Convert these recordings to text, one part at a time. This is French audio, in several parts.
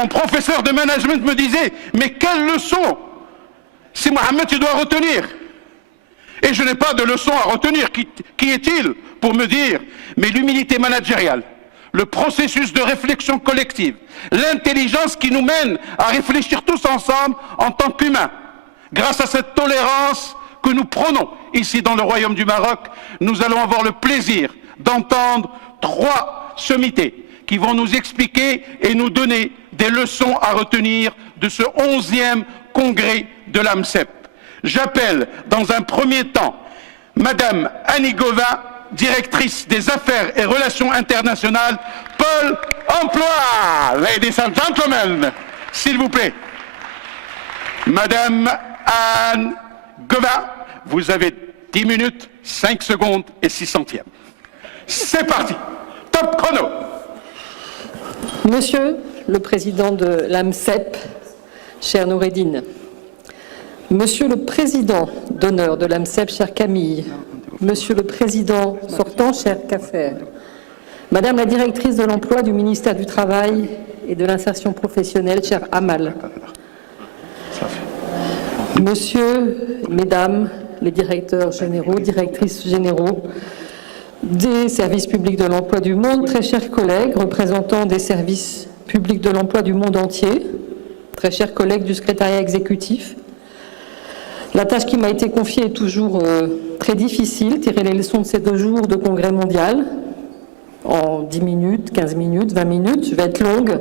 Mon professeur de management me disait, mais quelle leçon si Mohamed tu dois retenir? Et je n'ai pas de leçon à retenir. Qui est-il pour me dire? Mais l'humilité managériale, le processus de réflexion collective, l'intelligence qui nous mène à réfléchir tous ensemble en tant qu'humains. Grâce à cette tolérance que nous prônons ici dans le Royaume du Maroc, nous allons avoir le plaisir d'entendre 3 sommités qui vont nous expliquer et nous donner des leçons à retenir de ce 11e congrès de l'AMCEP. J'appelle dans un premier temps Madame Annie Gauvin, directrice des affaires et relations internationales, Pôle emploi. Ladies and gentlemen, s'il vous plaît. Madame Anne Gauvin, vous avez 10 minutes, 5 secondes et 6 centièmes. C'est parti. Top chrono. Monsieur le Président de l'AMCEP, cher Noureddine, Monsieur le Président d'honneur de l'AMCEP, cher Camille, Monsieur le Président sortant, cher Kafer, Madame la Directrice de l'Emploi du ministère du Travail et de l'Insertion professionnelle, cher Amal, Monsieur, Mesdames, les directeurs généraux, directrices généraux des services publics de l'emploi du monde, très chers collègues, représentants des services publics de l'emploi du monde entier, très chers collègues du secrétariat exécutif. La tâche qui m'a été confiée est toujours très difficile, tirer les leçons de ces 2 jours de congrès mondial en 10 minutes, 15 minutes, 20 minutes. Je vais être longue,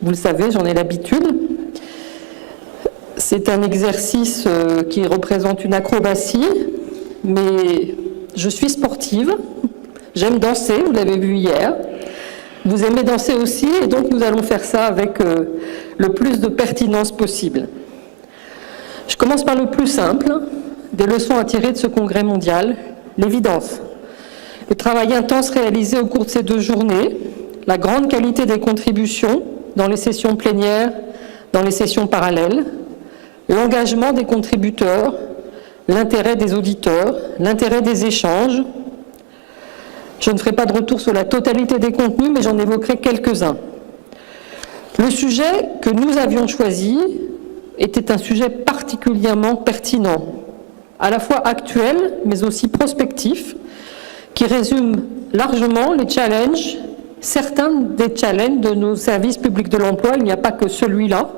vous le savez, j'en ai l'habitude. C'est un exercice qui représente une acrobatie, mais je suis sportive, j'aime danser, vous l'avez vu hier. Vous aimez danser aussi, et donc nous allons faire ça avec le plus de pertinence possible. Je commence par le plus simple, des leçons à tirer de ce congrès mondial, l'évidence. Le travail intense réalisé au cours de ces 2 journées, la grande qualité des contributions dans les sessions plénières, dans les sessions parallèles, l'engagement des contributeurs, l'intérêt des auditeurs, l'intérêt des échanges. Je ne ferai pas de retour sur la totalité des contenus, mais j'en évoquerai quelques-uns. Le sujet que nous avions choisi était un sujet particulièrement pertinent, à la fois actuel, mais aussi prospectif, qui résume largement les challenges, certains des challenges de nos services publics de l'emploi. Il n'y a pas que celui-là,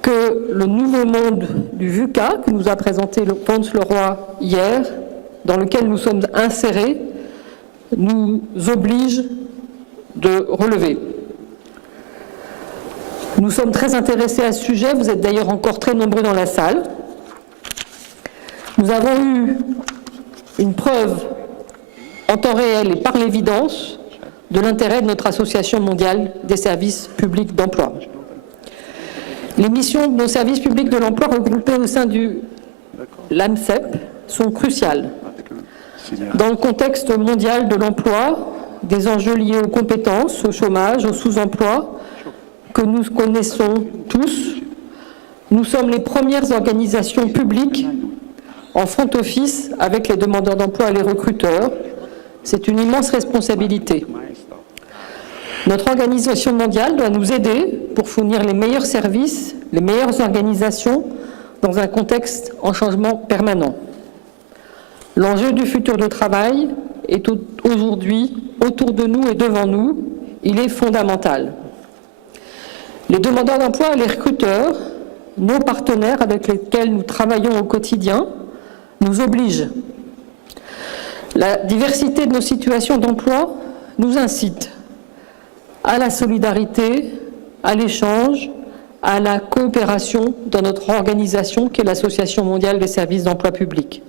que le nouveau monde du VUCA, que nous a présenté le Ponce Leroy hier, dans lequel nous sommes insérés, nous oblige de relever. Nous sommes très intéressés à ce sujet, vous êtes d'ailleurs encore très nombreux dans la salle. Nous avons eu une preuve en temps réel et par l'évidence de l'intérêt de notre Association mondiale des services publics d'emploi. Les missions de nos services publics de l'emploi regroupés au sein du l'AMCEP sont cruciales. Dans le contexte mondial de l'emploi, des enjeux liés aux compétences, au chômage, au sous-emploi, que nous connaissons tous, nous sommes les premières organisations publiques en front office avec les demandeurs d'emploi et les recruteurs. C'est une immense responsabilité. Notre organisation mondiale doit nous aider pour fournir les meilleurs services, les meilleures organisations dans un contexte en changement permanent. L'enjeu du futur du travail est aujourd'hui autour de nous et devant nous. Il est fondamental. Les demandeurs d'emploi et les recruteurs, nos partenaires avec lesquels nous travaillons au quotidien, nous obligent. La diversité de nos situations d'emploi nous incite à la solidarité, à l'échange, à la coopération dans notre organisation qui est l'Association mondiale des services d'emploi public.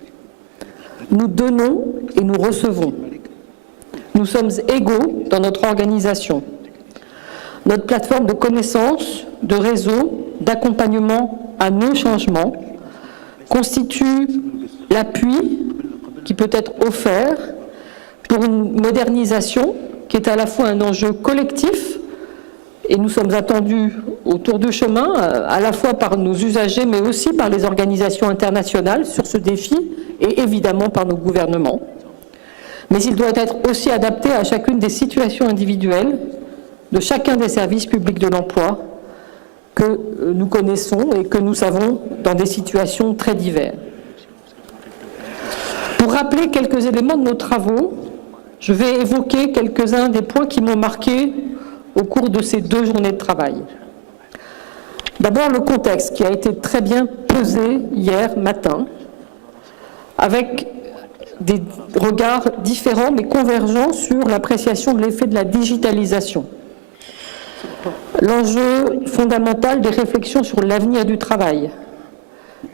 Nous donnons et nous recevons. Nous sommes égaux dans notre organisation. Notre plateforme de connaissances, de réseau, d'accompagnement à nos changements constitue l'appui qui peut être offert pour une modernisation qui est à la fois un enjeu collectif, et nous sommes attendus autour du chemin, à la fois par nos usagers, mais aussi par les organisations internationales sur ce défi, et évidemment par nos gouvernements. Mais il doit être aussi adapté à chacune des situations individuelles de chacun des services publics de l'emploi que nous connaissons et que nous savons dans des situations très diverses. Pour rappeler quelques éléments de nos travaux, je vais évoquer quelques-uns des points qui m'ont marqué au cours de ces 2 journées de travail. D'abord, le contexte qui a été très bien posé hier matin, avec des regards différents mais convergents sur l'appréciation de l'effet de la digitalisation. L'enjeu fondamental des réflexions sur l'avenir du travail,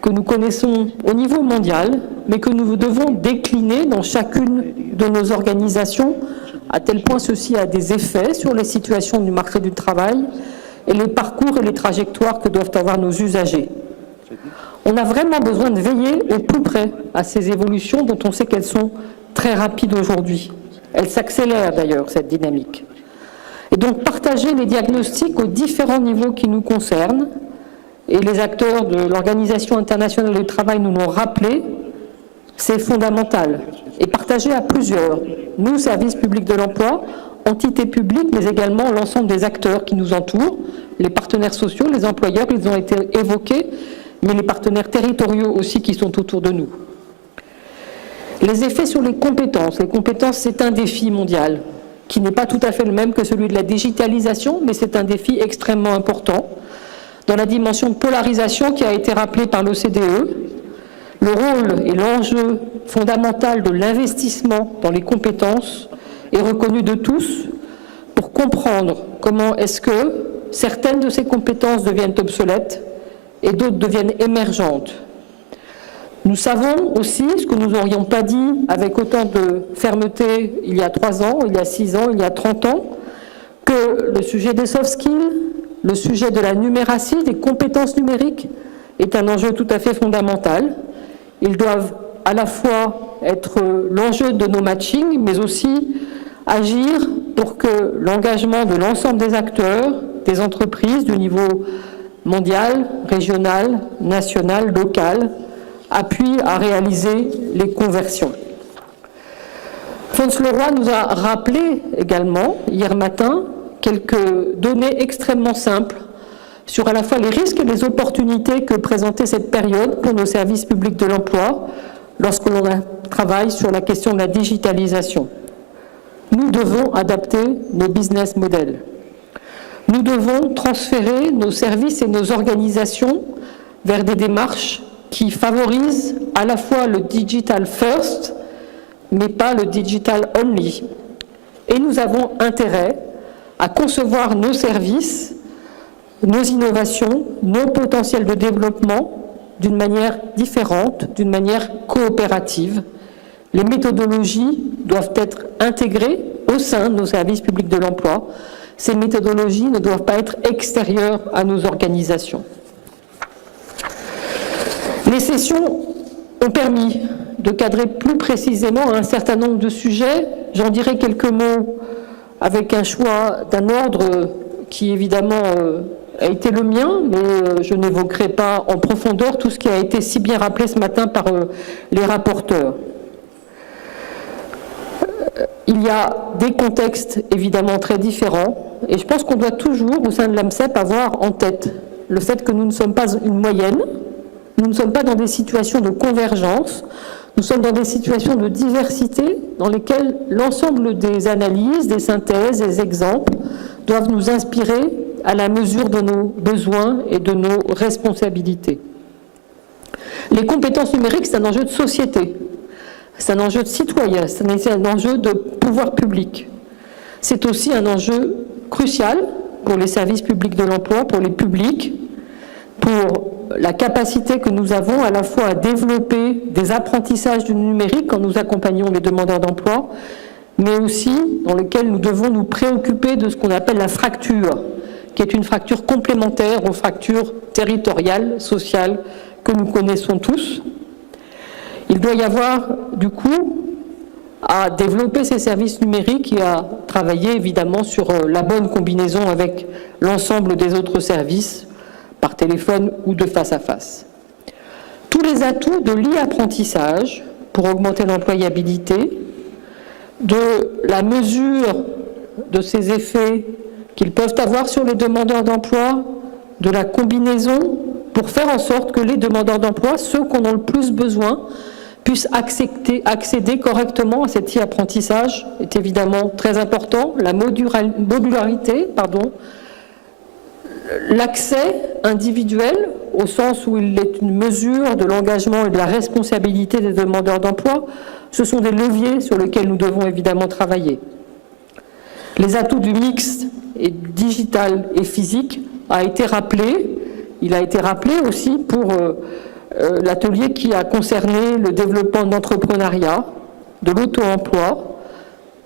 que nous connaissons au niveau mondial, mais que nous devons décliner dans chacune de nos organisations, à tel point ceci a des effets sur les situations du marché du travail et les parcours et les trajectoires que doivent avoir nos usagers. On a vraiment besoin de veiller au plus près à ces évolutions dont on sait qu'elles sont très rapides aujourd'hui. Elles s'accélèrent d'ailleurs, cette dynamique. Et donc partager les diagnostics aux différents niveaux qui nous concernent, et les acteurs de l'Organisation internationale du travail nous l'ont rappelé, c'est fondamental. Et partager à plusieurs, nous, services publics de l'emploi, entités publiques, mais également l'ensemble des acteurs qui nous entourent, les partenaires sociaux, les employeurs, ils ont été évoqués, mais les partenaires territoriaux aussi qui sont autour de nous. Les effets sur les compétences, c'est un défi mondial, qui n'est pas tout à fait le même que celui de la digitalisation, mais c'est un défi extrêmement important. Dans la dimension de polarisation qui a été rappelée par l'OCDE, le rôle et l'enjeu fondamental de l'investissement dans les compétences est reconnu de tous pour comprendre comment est-ce que certaines de ces compétences deviennent obsolètes et d'autres deviennent émergentes. Nous savons aussi, ce que nous n'aurions pas dit avec autant de fermeté il y a 3 ans, il y a 6 ans, il y a 30 ans, que le sujet des soft skills, le sujet de la numératie, des compétences numériques, est un enjeu tout à fait fondamental. Ils doivent à la fois être l'enjeu de nos matchings, mais aussi agir pour que l'engagement de l'ensemble des acteurs, des entreprises du niveau mondial, régional, national, local, appuie à réaliser les conversions. Fons Leroy nous a rappelé également, hier matin, quelques données extrêmement simples sur à la fois les risques et les opportunités que présentait cette période pour nos services publics de l'emploi lorsque l'on travaille sur la question de la digitalisation. Nous devons adapter nos business models. Nous devons transférer nos services et nos organisations vers des démarches qui favorisent à la fois le digital first, mais pas le digital only. Et nous avons intérêt à concevoir nos services, nos innovations, nos potentiels de développement d'une manière différente, d'une manière coopérative. Les méthodologies doivent être intégrées au sein de nos services publics de l'emploi. Ces méthodologies ne doivent pas être extérieures à nos organisations. Les sessions ont permis de cadrer plus précisément un certain nombre de sujets. J'en dirai quelques mots avec un choix d'un ordre qui évidemment a été le mien, mais je n'évoquerai pas en profondeur tout ce qui a été si bien rappelé ce matin par les rapporteurs. Il y a des contextes évidemment très différents, et je pense qu'on doit toujours, au sein de l'AMCEP, avoir en tête le fait que nous ne sommes pas une moyenne, nous ne sommes pas dans des situations de convergence, nous sommes dans des situations de diversité dans lesquelles l'ensemble des analyses, des synthèses, des exemples doivent nous inspirer à la mesure de nos besoins et de nos responsabilités. Les compétences numériques, c'est un enjeu de société, c'est un enjeu de citoyen, c'est un enjeu de pouvoir public. C'est aussi un enjeu crucial pour les services publics de l'emploi, pour les publics, pour la capacité que nous avons à la fois à développer des apprentissages du numérique quand nous accompagnons les demandeurs d'emploi, mais aussi dans lequel nous devons nous préoccuper de ce qu'on appelle la fracture, qui est une fracture complémentaire aux fractures territoriales, sociales, que nous connaissons tous. Il doit y avoir, du coup, à développer ces services numériques et à travailler évidemment sur la bonne combinaison avec l'ensemble des autres services, par téléphone ou de face à face. Tous les atouts de l'e-apprentissage pour augmenter l'employabilité, de la mesure de ses effets qu'ils peuvent avoir sur les demandeurs d'emploi, de la combinaison pour faire en sorte que les demandeurs d'emploi, ceux qu'on a le plus besoin, puissent accéder correctement à cet e-apprentissage est évidemment très important. La modularité, l'accès individuel, au sens où il est une mesure de l'engagement et de la responsabilité des demandeurs d'emploi, ce sont des leviers sur lesquels nous devons évidemment travailler. Les atouts du mix et du digital et physique a été rappelé. Il a été rappelé aussi pour l'atelier qui a concerné le développement de l'entrepreneuriat, de l'auto-emploi.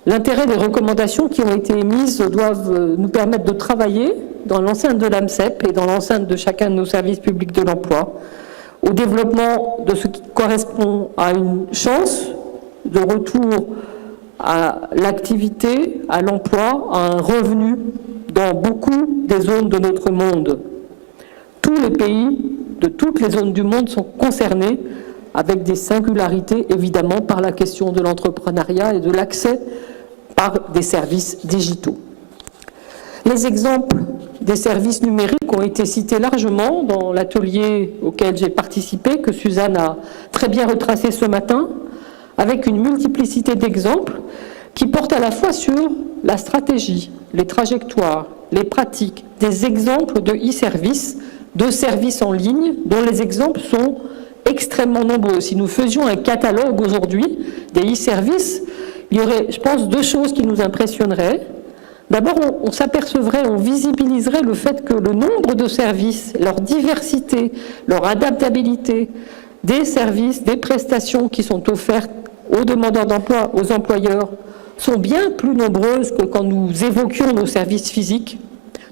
L'intérêt des recommandations qui ont été émises doivent nous permettre de travailler dans l'enceinte de l'AMCEP et dans l'enceinte de chacun de nos services publics de l'emploi, au développement de ce qui correspond à une chance de retour à l'activité, à l'emploi, à un revenu dans beaucoup des zones de notre monde. Tous les pays de toutes les zones du monde sont concernés, avec des singularités évidemment par la question de l'entrepreneuriat et de l'accès par des services digitaux. Les exemples des services numériques ont été cités largement dans l'atelier auquel j'ai participé, que Suzanne a très bien retracé ce matin, avec une multiplicité d'exemples qui portent à la fois sur la stratégie, les trajectoires, les pratiques, des exemples de e-services, de services en ligne, dont les exemples sont extrêmement nombreux. Si nous faisions un catalogue aujourd'hui des e-services, il y aurait, je pense, deux choses qui nous impressionneraient. D'abord, on s'apercevrait, on visibiliserait le fait que le nombre de services, leur diversité, leur adaptabilité, des services, des prestations qui sont offertes aux demandeurs d'emploi, aux employeurs, sont bien plus nombreuses que quand nous évoquions nos services physiques.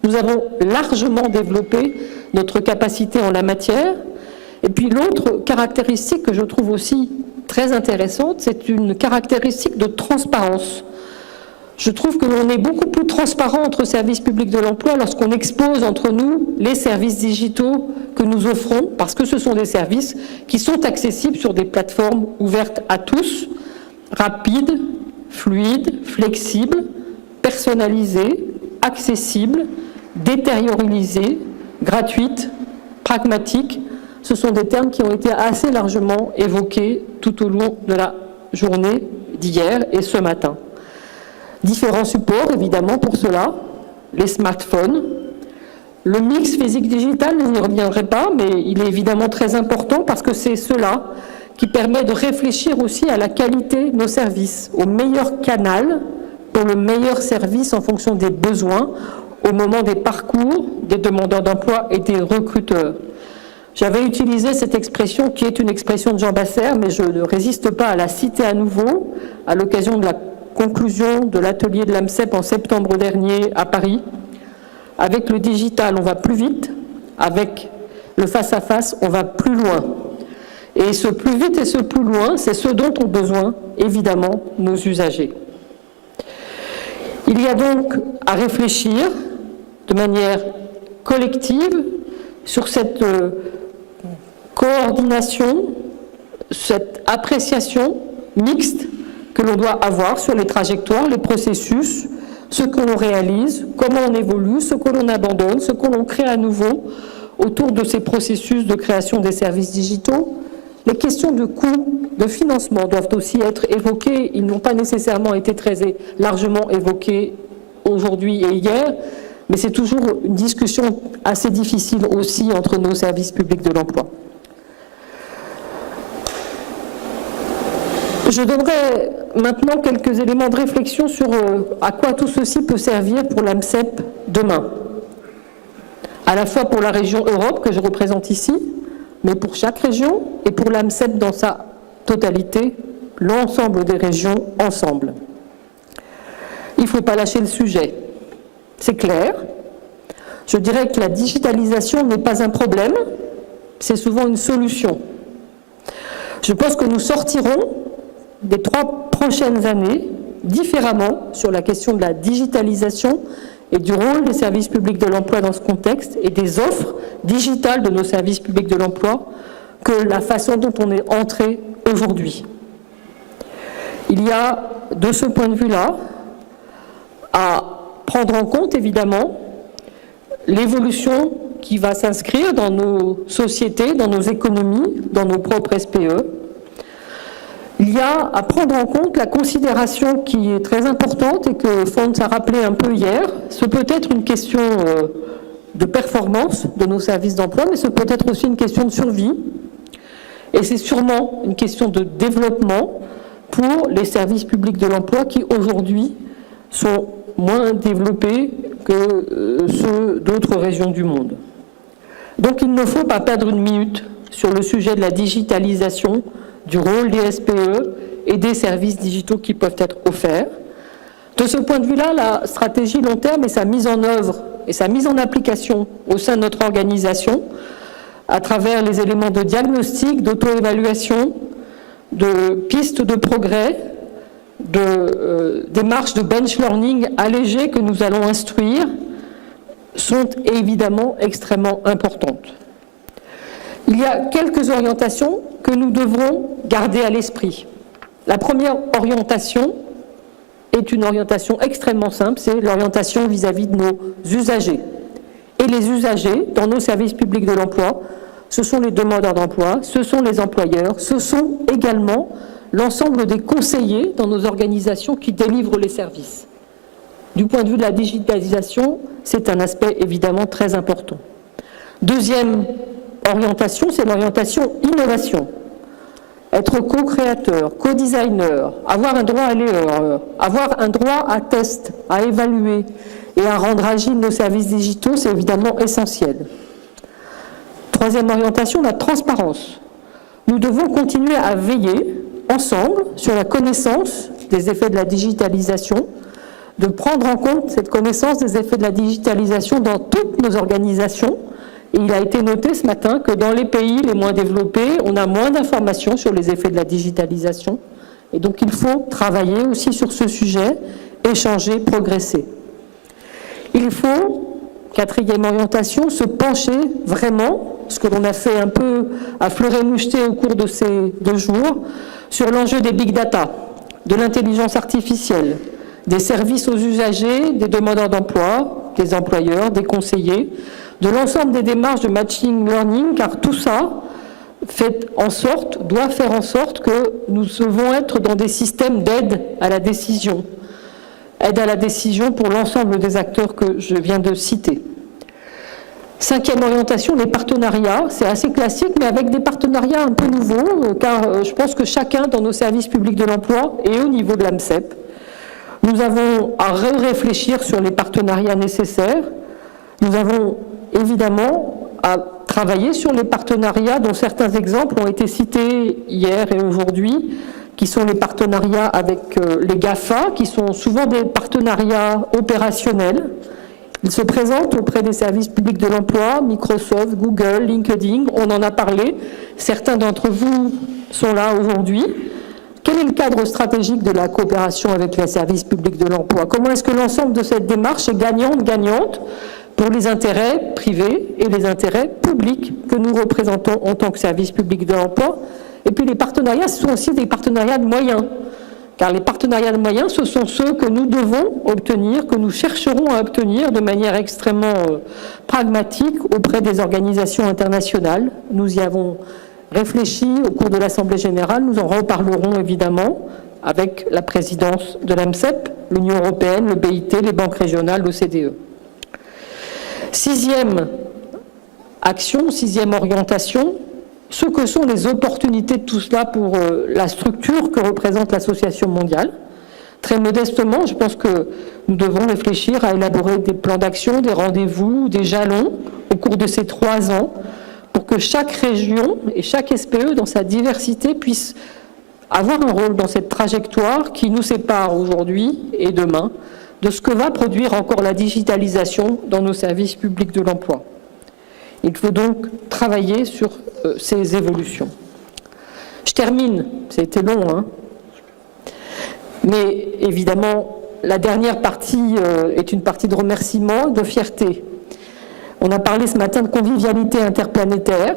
Nous avons largement développé notre capacité en la matière. Et puis l'autre caractéristique que je trouve aussi très intéressante, c'est une caractéristique de transparence. Je trouve que l'on est beaucoup plus transparent entre services publics de l'emploi lorsqu'on expose entre nous les services digitaux que nous offrons, parce que ce sont des services qui sont accessibles sur des plateformes ouvertes à tous, rapides, fluides, flexibles, personnalisées, accessibles, détériorisées, gratuites, pragmatiques. Ce sont des termes qui ont été assez largement évoqués tout au long de la journée d'hier et ce matin. Différents supports, évidemment, pour cela, les smartphones, le mix physique-digital, je n'y reviendrai pas, mais il est évidemment très important parce que c'est cela qui permet de réfléchir aussi à la qualité de nos services, au meilleur canal pour le meilleur service en fonction des besoins, au moment des parcours des demandeurs d'emploi et des recruteurs. J'avais utilisé cette expression qui est une expression de Jean Bassère, mais je ne résiste pas à la citer à nouveau à l'occasion de la conclusion de l'atelier de l'AMCEP en septembre dernier à Paris. Avec le digital, on va plus vite. Avec le face-à-face, on va plus loin. Et ce plus vite et ce plus loin, c'est ce dont ont besoin, évidemment, nos usagers. Il y a donc à réfléchir de manière collective sur cette coordination, cette appréciation mixte que l'on doit avoir sur les trajectoires, les processus, ce que l'on réalise, comment on évolue, ce que l'on abandonne, ce que l'on crée à nouveau autour de ces processus de création des services digitaux. Les questions de coût, de financement doivent aussi être évoquées. Ils n'ont pas nécessairement été très largement évoqués aujourd'hui et hier, mais c'est toujours une discussion assez difficile aussi entre nos services publics de l'emploi. Je donnerai maintenant quelques éléments de réflexion sur à quoi tout ceci peut servir pour l'AMCEP demain. À la fois pour la région Europe que je représente ici, mais pour chaque région et pour l'AMCEP dans sa totalité, l'ensemble des régions ensemble. Il ne faut pas lâcher le sujet, c'est clair. Je dirais que la digitalisation n'est pas un problème, c'est souvent une solution. Je pense que nous sortirons des 3 prochaines années différemment sur la question de la digitalisation et du rôle des services publics de l'emploi dans ce contexte et des offres digitales de nos services publics de l'emploi que la façon dont on est entré aujourd'hui. Il y a, de ce point de vue-là, à prendre en compte évidemment l'évolution qui va s'inscrire dans nos sociétés, dans nos économies, dans nos propres SPE. Il y a à prendre en compte la considération qui est très importante et que Fons a rappelé un peu hier. Ce peut être une question de performance de nos services d'emploi, mais ce peut être aussi une question de survie. Et c'est sûrement une question de développement pour les services publics de l'emploi qui aujourd'hui sont moins développés que ceux d'autres régions du monde. Donc il ne faut pas perdre une minute sur le sujet de la digitalisation, du rôle des SPE et des services digitaux qui peuvent être offerts. De ce point de vue-là, la stratégie long terme et sa mise en œuvre et sa mise en application au sein de notre organisation, à travers les éléments de diagnostic, d'auto-évaluation, de pistes de progrès, de démarches de bench learning allégées que nous allons instruire, sont évidemment extrêmement importantes. Il y a quelques orientations que nous devrons garder à l'esprit. La première orientation est une orientation extrêmement simple, c'est l'orientation vis-à-vis de nos usagers. Et les usagers, dans nos services publics de l'emploi, ce sont les demandeurs d'emploi, ce sont les employeurs, ce sont également l'ensemble des conseillers dans nos organisations qui délivrent les services. Du point de vue de la digitalisation, c'est un aspect évidemment très important. Deuxième orientation, c'est l'orientation innovation. Être co-créateur, co-designer, avoir un droit à l'erreur, avoir un droit à test, à évaluer et à rendre agiles nos services digitaux, c'est évidemment essentiel. Troisième orientation, la transparence. Nous devons continuer à veiller ensemble sur la connaissance des effets de la digitalisation, de prendre en compte cette connaissance des effets de la digitalisation dans toutes nos organisations. Et il a été noté ce matin que dans les pays les moins développés, on a moins d'informations sur les effets de la digitalisation. Et donc il faut travailler aussi sur ce sujet, échanger, progresser. Il faut, quatrième orientation, se pencher vraiment, ce que l'on a fait un peu à fleur et moucheté au cours de ces 2 jours, sur l'enjeu des big data, de l'intelligence artificielle, des services aux usagers, des demandeurs d'emploi, des employeurs, des conseillers, de l'ensemble des démarches de matching learning, car tout ça doit faire en sorte que nous devons être dans des systèmes d'aide à la décision. Aide à la décision pour l'ensemble des acteurs que je viens de citer. Cinquième orientation, les partenariats. C'est assez classique, mais avec des partenariats un peu nouveaux, car je pense que chacun dans nos services publics de l'emploi et au niveau de l'AMCEP, nous avons à réfléchir sur les partenariats nécessaires. Nous avons évidemment à travailler sur les partenariats dont certains exemples ont été cités hier et aujourd'hui, qui sont les partenariats avec les GAFA, qui sont souvent des partenariats opérationnels. Ils se présentent auprès des services publics de l'emploi, Microsoft, Google, LinkedIn, on en a parlé. Certains d'entre vous sont là aujourd'hui. Quel est le cadre stratégique de la coopération avec les services publics de l'emploi? Comment est-ce que l'ensemble de cette démarche est gagnante pour les intérêts privés et les intérêts publics que nous représentons en tant que service public de l'emploi? Et puis les partenariats, ce sont aussi des partenariats de moyens. Car les partenariats de moyens, ce sont ceux que nous devons obtenir, que nous chercherons à obtenir de manière extrêmement pragmatique auprès des organisations internationales. Nous y avons réfléchi au cours de l'Assemblée générale, nous en reparlerons évidemment avec la présidence de l'AMCEP, l'Union européenne, le BIT, les banques régionales, l'OCDE. Sixième action, sixième orientation, ce que sont les opportunités de tout cela pour la structure que représente l'Association mondiale. Très modestement, je pense que nous devons réfléchir à élaborer des plans d'action, des rendez-vous, des jalons au cours de ces 3 ans pour que chaque région et chaque SPE dans sa diversité puisse avoir un rôle dans cette trajectoire qui nous sépare aujourd'hui et demain de ce que va produire encore la digitalisation dans nos services publics de l'emploi. Il faut donc travailler sur ces évolutions. Je termine, c'était long, hein, mais évidemment, la dernière partie est une partie de remerciement, de fierté. On a parlé ce matin de convivialité interplanétaire.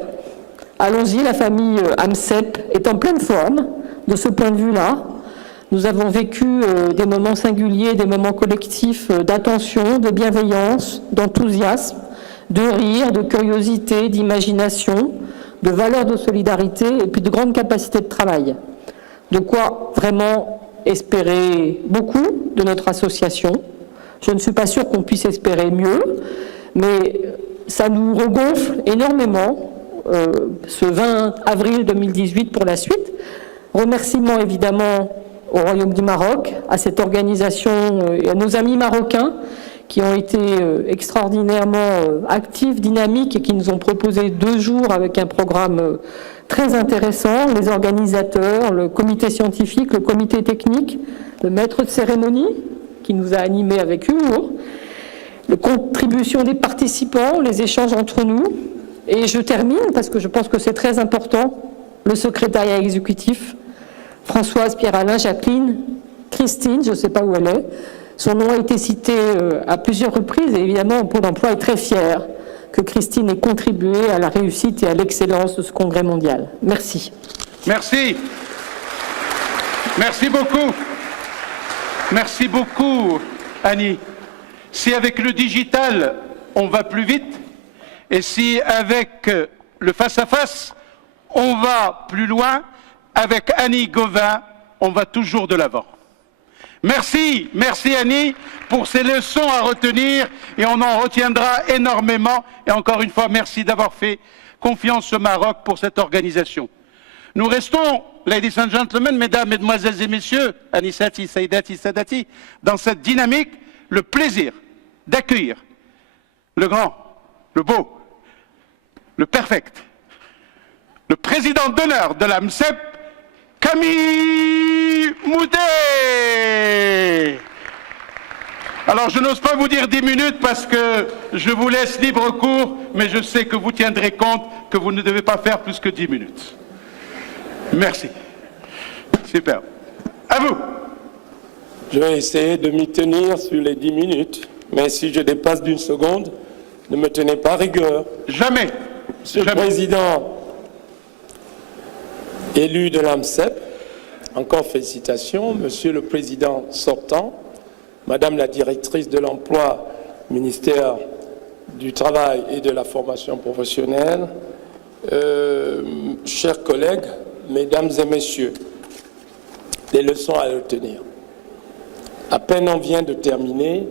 Allons-y, la famille AMCEP est en pleine forme de ce point de vue-là. Nous avons vécu des moments singuliers, des moments collectifs d'attention, de bienveillance, d'enthousiasme, de rire, de curiosité, d'imagination, de valeurs de solidarité et puis de grande capacité de travail. De quoi vraiment espérer beaucoup de notre association. Je ne suis pas sûre qu'on puisse espérer mieux, mais ça nous regonfle énormément ce 20 avril 2018 pour la suite. Remerciements évidemment au Royaume du Maroc, à cette organisation et à nos amis marocains qui ont été extraordinairement actifs, dynamiques et qui nous ont proposé 2 jours avec un programme très intéressant, les organisateurs, le comité scientifique, le comité technique, le maître de cérémonie qui nous a animés avec humour, les contributions des participants, les échanges entre nous. Et je termine, parce que je pense que c'est très important, le secrétariat exécutif, Françoise, Pierre-Alain, Jacqueline, Christine, je ne sais pas où elle est. Son nom a été cité à plusieurs reprises et évidemment, Pôle emploi est très fier que Christine ait contribué à la réussite et à l'excellence de ce congrès mondial. Merci. Merci. Merci beaucoup. Merci beaucoup, Annie. Si avec le digital, on va plus vite, et si avec le face-à-face, on va plus loin, avec Annie Gauvin, on va toujours de l'avant. Merci, merci Annie pour ces leçons à retenir et on en retiendra énormément. Et encore une fois, merci d'avoir fait confiance au Maroc pour cette organisation. Nous restons, ladies and gentlemen, mesdames, mesdemoiselles et messieurs, Anissati, Saïdati, Sadati, dans cette dynamique, le plaisir d'accueillir le grand, le beau, le perfect, le président d'honneur de la MCEP, Camille Moudet. Alors je n'ose pas vous dire 10 minutes parce que je vous laisse libre cours, mais je sais que vous tiendrez compte que vous ne devez pas faire plus que 10 minutes. Merci. Super. À vous. Je vais essayer de m'y tenir sur les 10 minutes, mais si je dépasse d'1 seconde, ne me tenez pas rigueur. Jamais. Monsieur le Président, élu de l'AMCEP, encore félicitations. Monsieur le Président sortant, Madame la Directrice de l'Emploi, ministère du Travail et de la Formation professionnelle, chers collègues, Mesdames et Messieurs, des leçons à retenir. À peine on vient de terminer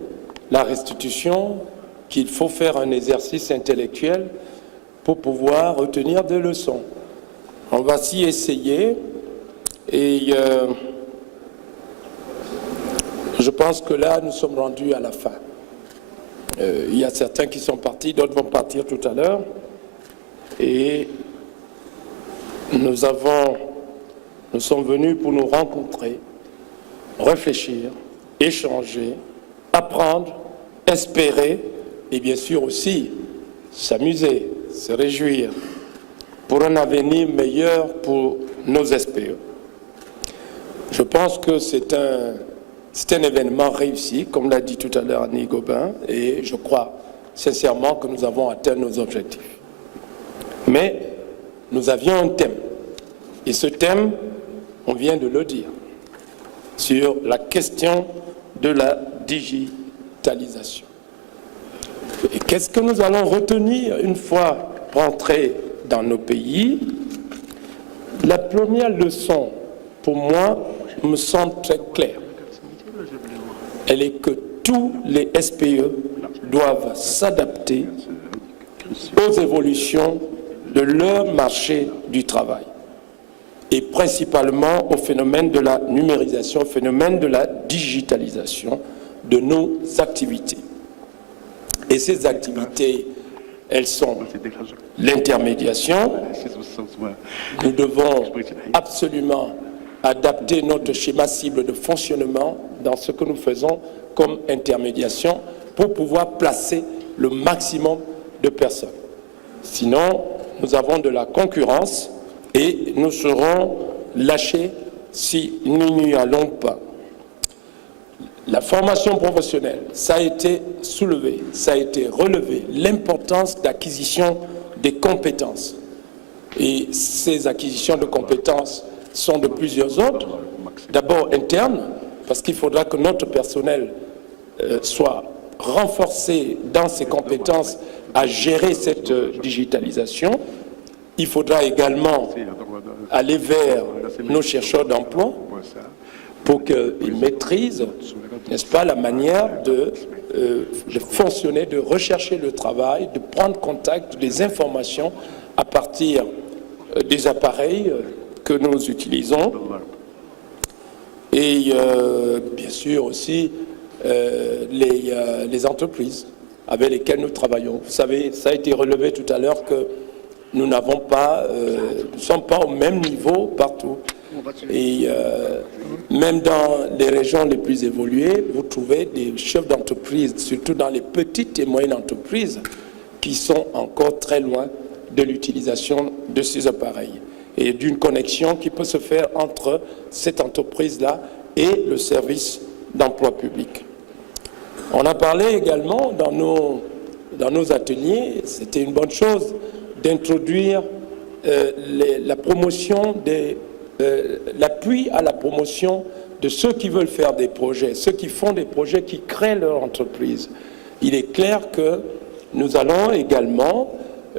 la restitution qu'il faut faire un exercice intellectuel pour pouvoir retenir des leçons. On va s'y essayer et je pense que là, nous sommes rendus à la fin. Il y a certains qui sont partis, d'autres vont partir tout à l'heure. Et nous sommes venus pour nous rencontrer, réfléchir, échanger, apprendre, espérer et bien sûr aussi s'amuser, se réjouir pour un avenir meilleur pour nos SPE. Je pense que c'est un événement réussi, comme l'a dit tout à l'heure Annie Gauvin, et je crois sincèrement que nous avons atteint nos objectifs. Mais nous avions un thème, et ce thème, on vient de le dire, sur la question de la digitalisation. Et qu'est-ce que nous allons retenir une fois rentrés dans nos pays? La première leçon, pour moi, me semble très claire. Elle est que tous les SPE doivent s'adapter aux évolutions de leur marché du travail et principalement au phénomène de la numérisation, au phénomène de la digitalisation de nos activités. Et ces activités, elles sont l'intermédiation. Nous devons absolument adapter notre schéma cible de fonctionnement dans ce que nous faisons comme intermédiation pour pouvoir placer le maximum de personnes. Sinon, nous avons de la concurrence et nous serons lâchés si nous n'y allons pas. La formation professionnelle, ça a été soulevé, ça a été relevé, l'importance d'acquisition des compétences. Et ces acquisitions de compétences sont de plusieurs ordres. d'abord interne, parce qu'il faudra que notre personnel soit renforcé dans ses compétences à gérer cette digitalisation. Il faudra également aller vers nos chercheurs d'emploi pour qu'ils maîtrisent, n'est-ce pas, la manière de fonctionner, de rechercher le travail, de prendre contact des informations à partir des appareils que nous utilisons. Et bien sûr aussi les entreprises avec lesquelles nous travaillons. Vous savez, ça a été relevé tout à l'heure que nous ne sommes pas au même niveau partout. Et même dans les régions les plus évoluées, vous trouvez des chefs d'entreprise, surtout dans les petites et moyennes entreprises, qui sont encore très loin de l'utilisation de ces appareils et d'une connexion qui peut se faire entre cette entreprise-là et le service d'emploi public. On a parlé également dans nos ateliers, c'était une bonne chose, d'introduire la promotion l'appui à la promotion de ceux qui veulent faire des projets, ceux qui font des projets, qui créent leur entreprise. Il est clair que nous allons également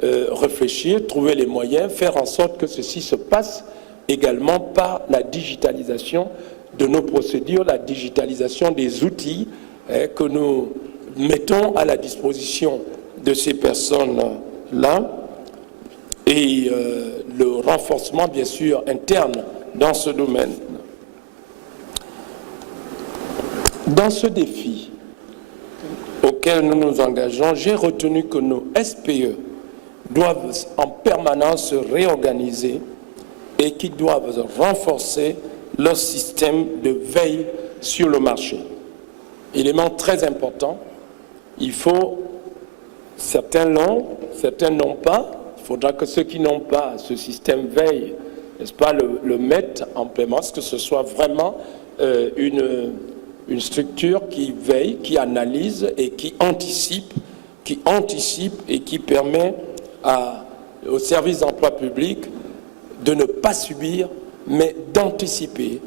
réfléchir, trouver les moyens, faire en sorte que ceci se passe également par la digitalisation de nos procédures, la digitalisation des outils que nous mettons à la disposition de ces personnes-là et le renforcement, bien sûr, interne dans ce domaine. Dans ce défi auquel nous nous engageons, j'ai retenu que nos SPE doivent en permanence se réorganiser et qu'ils doivent renforcer leur système de veille sur le marché. Élément très important, il faut, certains l'ont, certains n'ont pas, il faudra que ceux qui n'ont pas ce système veille, n'est-ce pas, le mettent en place, que ce soit vraiment une structure qui veille, qui analyse et qui anticipe et qui permet au service d'emploi public de ne pas subir, mais d'anticiper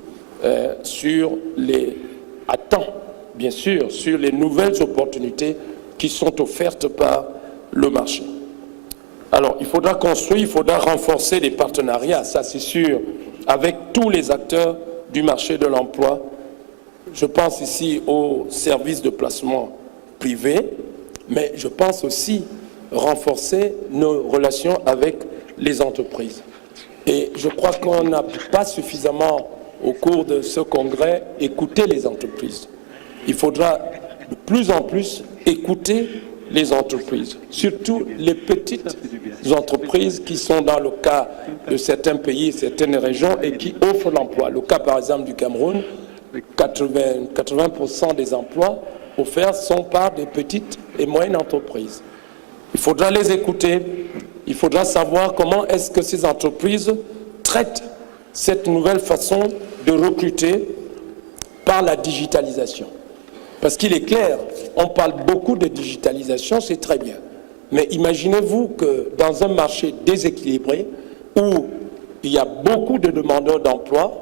à temps, bien sûr, sur les nouvelles opportunités qui sont offertes par le marché. Alors, il faudra construire, il faudra renforcer les partenariats, ça c'est sûr, avec tous les acteurs du marché de l'emploi. Je pense ici aux services de placement privés, mais je pense aussi renforcer nos relations avec les entreprises. Et je crois qu'on n'a pas suffisamment, au cours de ce congrès, écouté les entreprises. Il faudra de plus en plus écouter les entreprises, surtout les petites entreprises qui sont dans le cas de certains pays, certaines régions et qui offrent l'emploi. Le cas par exemple du Cameroun, 80% des emplois offerts sont par des petites et moyennes entreprises. Il faudra les écouter, il faudra savoir comment est-ce que ces entreprises traitent cette nouvelle façon de recruter par la digitalisation. Parce qu'il est clair, on parle beaucoup de digitalisation, c'est très bien. Mais imaginez-vous que dans un marché déséquilibré, où il y a beaucoup de demandeurs d'emploi,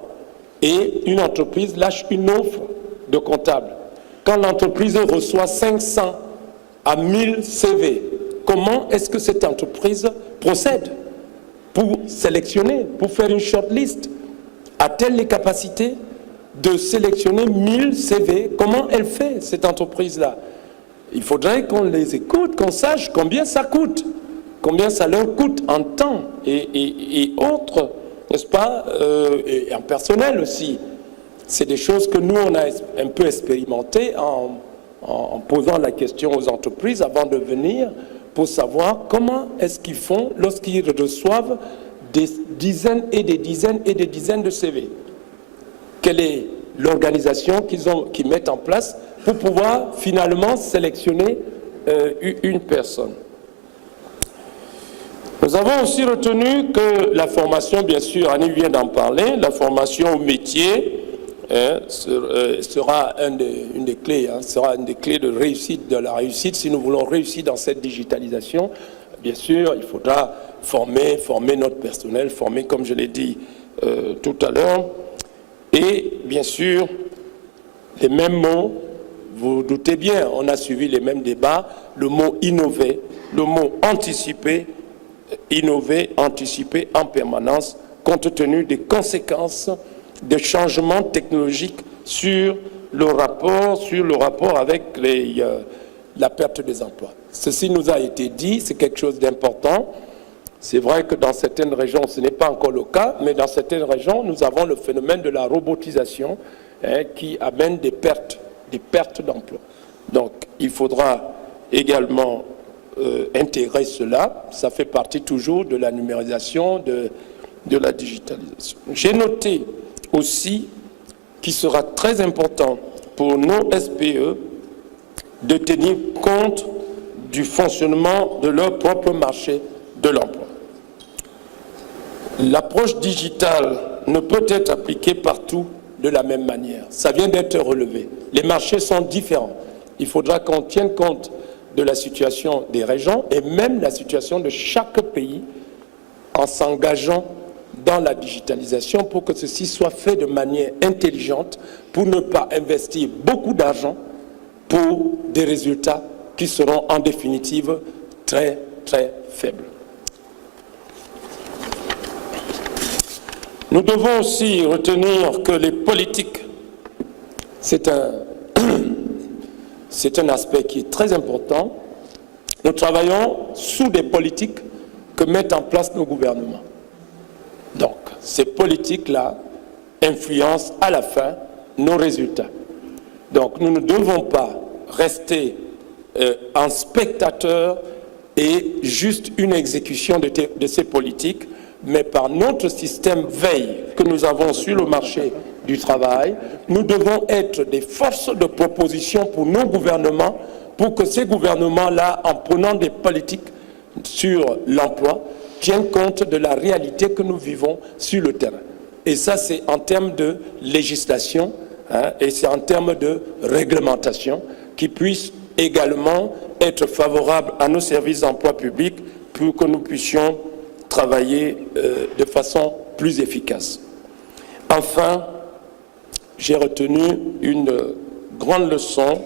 et une entreprise lâche une offre de comptable. Quand l'entreprise reçoit 500 à 1000 CV, comment est-ce que cette entreprise procède pour sélectionner, pour faire une shortlist? A-t-elle les capacités de sélectionner 1000 CV? Comment elle fait, cette entreprise-là? Il faudrait qu'on les écoute, qu'on sache combien ça coûte, combien ça leur coûte en temps et autres, n'est-ce pas, et en personnel aussi. C'est des choses que nous, on a un peu expérimenté en posant la question aux entreprises avant de venir pour savoir comment est-ce qu'ils font lorsqu'ils reçoivent des dizaines et des dizaines et des dizaines de CV. Quelle est l'organisation qu'ils mettent en place pour pouvoir finalement sélectionner une personne. Nous avons aussi retenu que la formation, bien sûr, Annie vient d'en parler, la formation au métier sera une des clés, sera une des clés de réussite, de la réussite. Si nous voulons réussir dans cette digitalisation, bien sûr, il faudra former notre personnel, former, comme je l'ai dit tout à l'heure. Et bien sûr, les mêmes mots, vous vous doutez bien, on a suivi les mêmes débats, le mot innover, le mot anticiper, innover, anticiper en permanence, compte tenu des conséquences des changements technologiques sur le rapport avec la perte des emplois. Ceci nous a été dit, c'est quelque chose d'important. C'est vrai que dans certaines régions, ce n'est pas encore le cas, mais dans certaines régions, nous avons le phénomène de la robotisation qui amène des pertes d'emplois. Donc, il faudra également intégrer cela. Ça fait partie toujours de la numérisation, de la digitalisation. J'ai noté aussi qu'il sera très important pour nos SPE de tenir compte du fonctionnement de leur propre marché de l'emploi. L'approche digitale ne peut être appliquée partout de la même manière. Ça vient d'être relevé. Les marchés sont différents. Il faudra qu'on tienne compte de la situation des régions et même la situation de chaque pays en s'engageant dans la digitalisation pour que ceci soit fait de manière intelligente, pour ne pas investir beaucoup d'argent pour des résultats qui seront en définitive très, très faibles. Nous devons aussi retenir que les politiques, c'est un aspect qui est très important. Nous travaillons sous des politiques que mettent en place nos gouvernements. Donc, ces politiques-là influencent à la fin nos résultats. Donc, nous ne devons pas rester en spectateur et juste une exécution de ces politiques, mais par notre système veille que nous avons sur le marché du travail, nous devons être des forces de proposition pour nos gouvernements, pour que ces gouvernements-là, en prenant des politiques sur l'emploi, tiennent compte de la réalité que nous vivons sur le terrain. Et ça, c'est en termes de législation, et c'est en termes de réglementation qui puissent également être favorables à nos services d'emploi public pour que nous puissions travailler de façon plus efficace. Enfin, j'ai retenu une grande leçon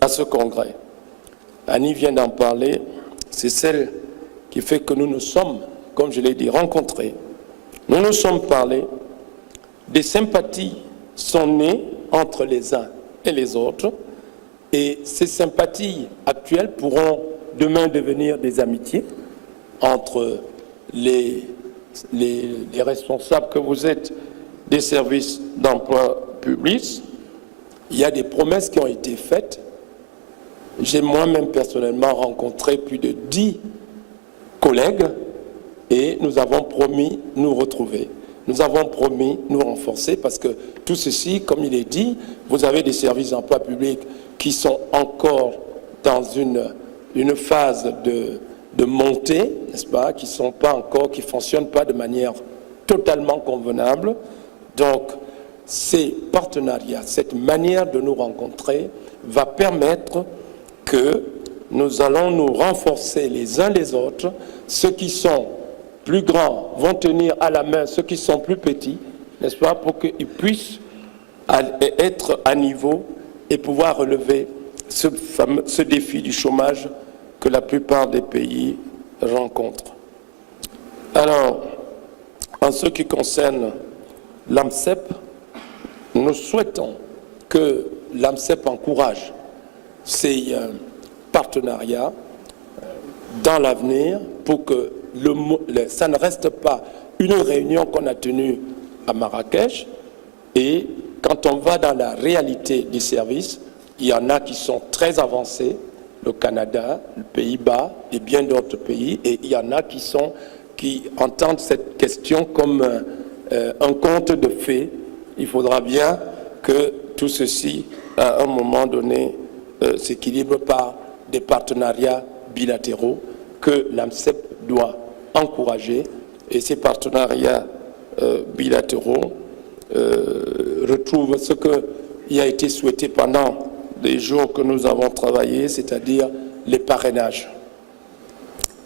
à ce congrès. Annie vient d'en parler, c'est celle qui fait que nous nous sommes, comme je l'ai dit, rencontrés. Nous nous sommes parlé, des sympathies sont nées entre les uns et les autres, et ces sympathies actuelles pourront demain devenir des amitiés entre les responsables que vous êtes des services d'emploi public. Il y a des promesses qui ont été faites. J'ai moi-même personnellement rencontré plus de 10 collègues et nous avons promis nous retrouver. Nous avons promis nous renforcer parce que tout ceci, comme il est dit, vous avez des services d'emploi public qui sont encore dans une phase de montée, n'est-ce pas, qui ne fonctionnent pas de manière totalement convenable. Donc, ces partenariats, cette manière de nous rencontrer va permettre que nous allons nous renforcer les uns les autres. Ceux qui sont plus grands vont tenir à la main ceux qui sont plus petits, n'est-ce pas, pour qu'ils puissent être à niveau et pouvoir relever ce défi du chômage que la plupart des pays rencontrent. Alors, en ce qui concerne l'AMCEP, nous souhaitons que l'AMCEP encourage ces partenariats dans l'avenir pour que ça ne reste pas une réunion qu'on a tenue à Marrakech. Et quand on va dans la réalité des services, il y en a qui sont très avancés, le Canada, les Pays-Bas et bien d'autres pays, et il y en a qui entendent cette question comme un conte de fées. Il faudra bien que tout ceci, à un moment donné, s'équilibre par des partenariats bilatéraux que l'AMCEP doit encourager. Et ces partenariats bilatéraux retrouvent ce qui a été souhaité pendant les jours que nous avons travaillé, c'est-à-dire les parrainages.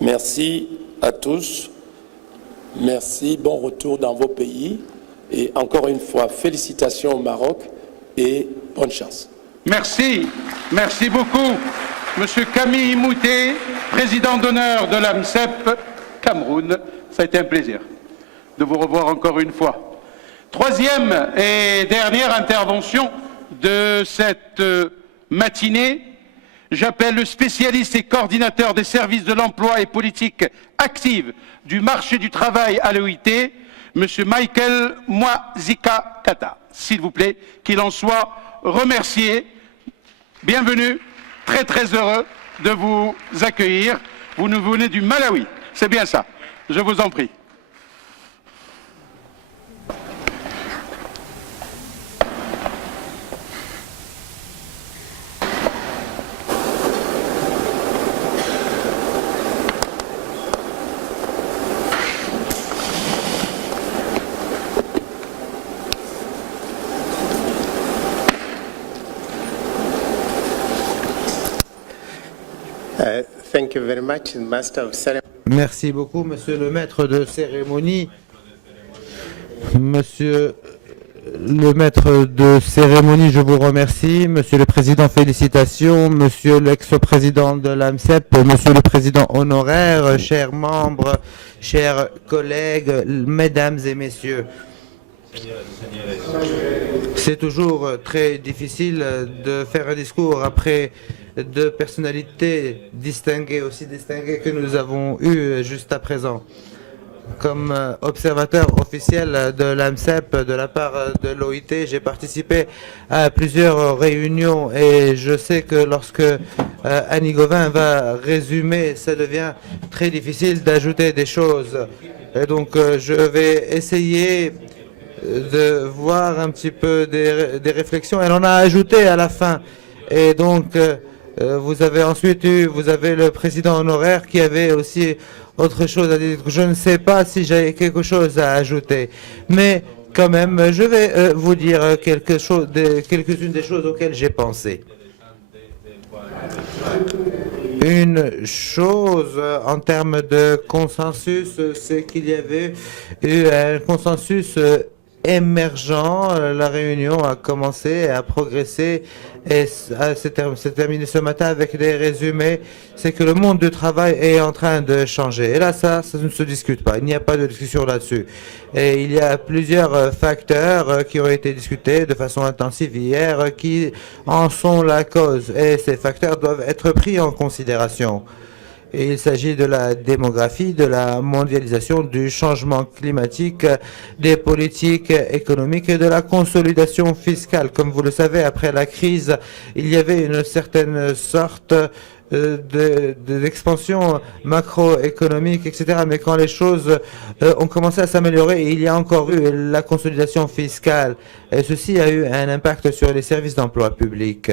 Merci à tous. Merci, bon retour dans vos pays. Et encore une fois, félicitations au Maroc et bonne chance. Merci. Merci beaucoup. Monsieur Camille Moutet, président d'honneur de l'AMCEP Cameroun. Ça a été un plaisir de vous revoir encore une fois. Troisième et dernière intervention de cette matinée. J'appelle le spécialiste et coordinateur des services de l'emploi et politique active du marché du travail à l'OIT, M. Michael Mwazika Kata. S'il vous plaît, qu'il en soit remercié. Bienvenue, très très heureux de vous accueillir. Vous nous venez du Malawi, c'est bien ça. Je vous en prie. Thank you very much, Master of Ceremony. Merci beaucoup, Monsieur le maître de cérémonie. Monsieur le maître de cérémonie, je vous remercie. Monsieur le Président, félicitations. Monsieur l'ex-président de l'AMCEP, Monsieur le Président honoraire, chers membres, chers collègues, Mesdames et Messieurs. C'est toujours très difficile de faire un discours après de personnalités distinguées, aussi distinguées que nous avons eues juste à présent. Comme observateur officiel de l'AMCEP, de la part de l'OIT, j'ai participé à plusieurs réunions et je sais que lorsque Annie Gauvin va résumer, ça devient très difficile d'ajouter des choses. Et donc je vais essayer de voir un petit peu des réflexions. Elle en a ajouté à la fin. Et donc vous avez ensuite vous avez le président honoraire qui avait aussi autre chose à dire. Je ne sais pas si j'ai quelque chose à ajouter, mais quand même, je vais vous dire quelques-unes des choses auxquelles j'ai pensé. Une chose en termes de consensus, c'est qu'il y avait eu un consensus émergent. La réunion a commencé et a progressé et s'est terminé ce matin avec des résumés. C'est que le monde du travail est en train de changer. Et là, ça ne se discute pas. Il n'y a pas de discussion là-dessus. Et il y a plusieurs facteurs qui ont été discutés de façon intensive hier qui en sont la cause. Et ces facteurs doivent être pris en considération. Et il s'agit de la démographie, de la mondialisation, du changement climatique, des politiques économiques et de la consolidation fiscale. Comme vous le savez, après la crise, il y avait une certaine sorte d'expansion macroéconomique, etc. Mais quand les choses ont commencé à s'améliorer, il y a encore eu la consolidation fiscale. Et ceci a eu un impact sur les services d'emploi public.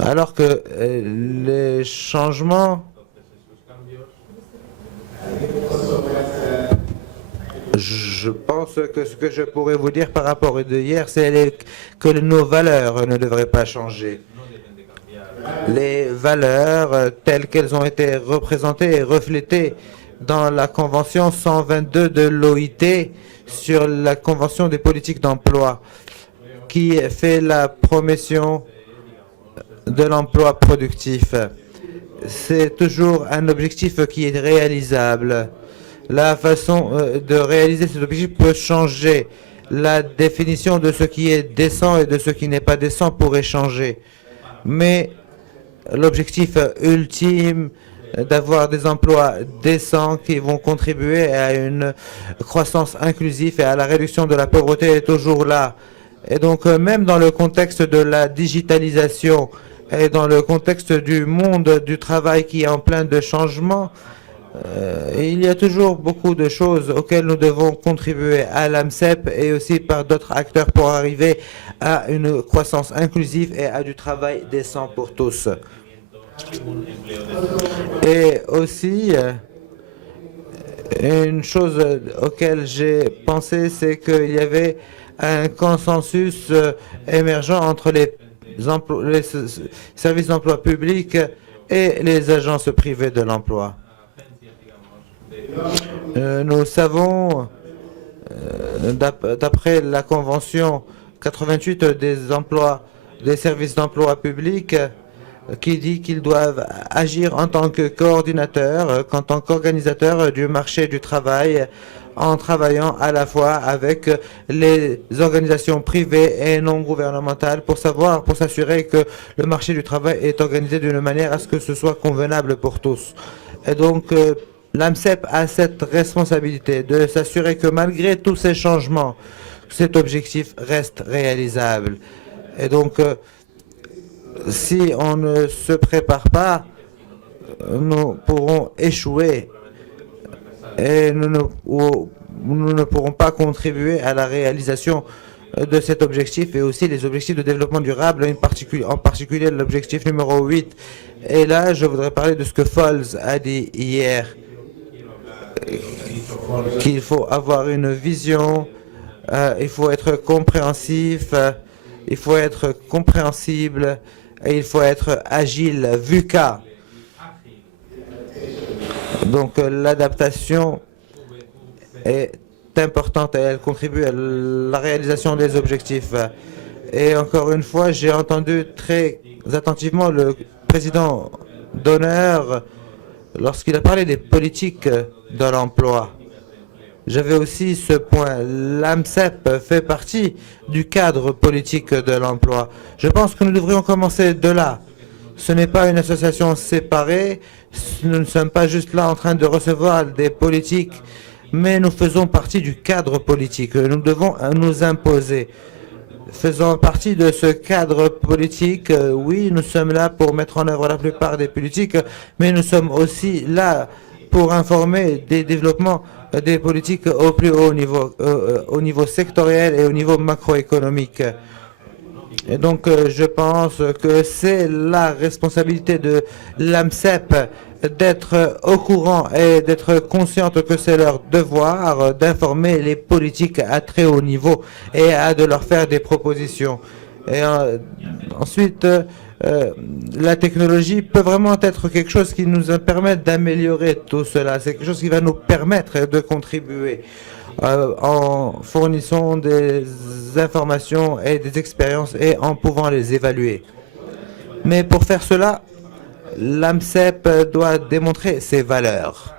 Alors que les changements, je pense que ce que je pourrais vous dire par rapport à hier, c'est que nos valeurs ne devraient pas changer. Les valeurs telles qu'elles ont été représentées et reflétées dans la Convention 122 de l'OIT sur la Convention des politiques d'emploi qui fait la promotion de l'emploi productif. C'est toujours un objectif qui est réalisable. La façon de réaliser cet objectif peut changer. La définition de ce qui est décent et de ce qui n'est pas décent pourrait changer. Mais l'objectif ultime d'avoir des emplois décents qui vont contribuer à une croissance inclusive et à la réduction de la pauvreté est toujours là. Et donc, même dans le contexte de la digitalisation et dans le contexte du monde du travail qui est en plein de changements, il y a toujours beaucoup de choses auxquelles nous devons contribuer à l'AMCEP et aussi par d'autres acteurs pour arriver à une croissance inclusive et à du travail décent pour tous. Et aussi, une chose auquel j'ai pensé, c'est qu'il y avait un consensus émergent entre les services d'emploi public et les agences privées de l'emploi. Nous savons d'après la Convention 88 des services d'emploi public, qui dit qu'ils doivent agir en tant que coordinateurs, en tant qu'organisateurs du marché du travail, en travaillant à la fois avec les organisations privées et non gouvernementales pour s'assurer que le marché du travail est organisé d'une manière à ce que ce soit convenable pour tous. Et donc, l'AMCEP a cette responsabilité de s'assurer que malgré tous ces changements, cet objectif reste réalisable. Et donc, si on ne se prépare pas, nous pourrons échouer et nous ne pourrons pas contribuer à la réalisation de cet objectif et aussi les objectifs de développement durable, en particulier l'objectif numéro 8. Et là, je voudrais parler de ce que Falls a dit hier, qu'il faut avoir une vision, il faut être compréhensif, il faut être compréhensible et il faut être agile, VUCA. Donc l'adaptation est importante et elle contribue à la réalisation des objectifs. Et encore une fois, j'ai entendu très attentivement le président d'honneur lorsqu'il a parlé des politiques de l'emploi. J'avais aussi ce point. L'AMCEP fait partie du cadre politique de l'emploi. Je pense que nous devrions commencer de là. Ce n'est pas une association séparée. Nous ne sommes pas juste là en train de recevoir des politiques, mais nous faisons partie du cadre politique. Nous devons nous imposer. Faisant partie de ce cadre politique, oui, nous sommes là pour mettre en œuvre la plupart des politiques, mais nous sommes aussi là pour informer des développements des politiques au plus haut niveau, au niveau sectoriel et au niveau macroéconomique. Et donc, je pense que c'est la responsabilité de l'AMCEP d'être au courant et d'être consciente que c'est leur devoir d'informer les politiques à très haut niveau et de leur faire des propositions. Et ensuite, la technologie peut vraiment être quelque chose qui nous permet d'améliorer tout cela. C'est quelque chose qui va nous permettre de contribuer en fournissant des informations et des expériences et en pouvant les évaluer. Mais pour faire cela, l'AMCEP doit démontrer ses valeurs.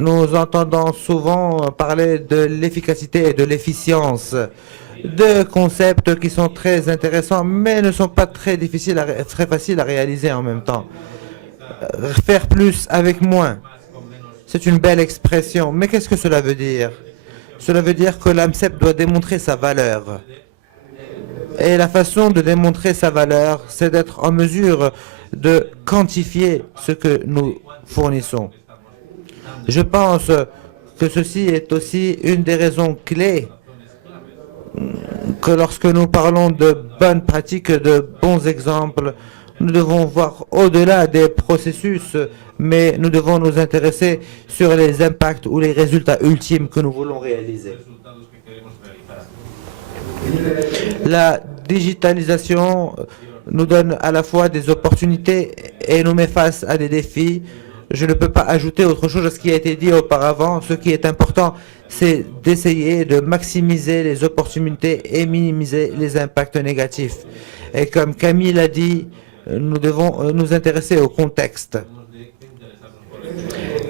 Nous entendons souvent parler de l'efficacité et de l'efficience, deux concepts qui sont très intéressants, mais ne sont pas très faciles à réaliser en même temps. Faire plus avec moins. C'est une belle expression, mais qu'est-ce que cela veut dire? Cela veut dire que l'AMCEP doit démontrer sa valeur. Et la façon de démontrer sa valeur, c'est d'être en mesure de quantifier ce que nous fournissons. Je pense que ceci est aussi une des raisons clés que lorsque nous parlons de bonnes pratiques, de bons exemples, nous devons voir au-delà des processus, mais nous devons nous intéresser sur les impacts ou les résultats ultimes que nous voulons réaliser. La digitalisation nous donne à la fois des opportunités et nous met face à des défis. Je ne peux pas ajouter autre chose à ce qui a été dit auparavant. Ce qui est important, c'est d'essayer de maximiser les opportunités et minimiser les impacts négatifs. Et comme Camille l'a dit, nous devons nous intéresser au contexte.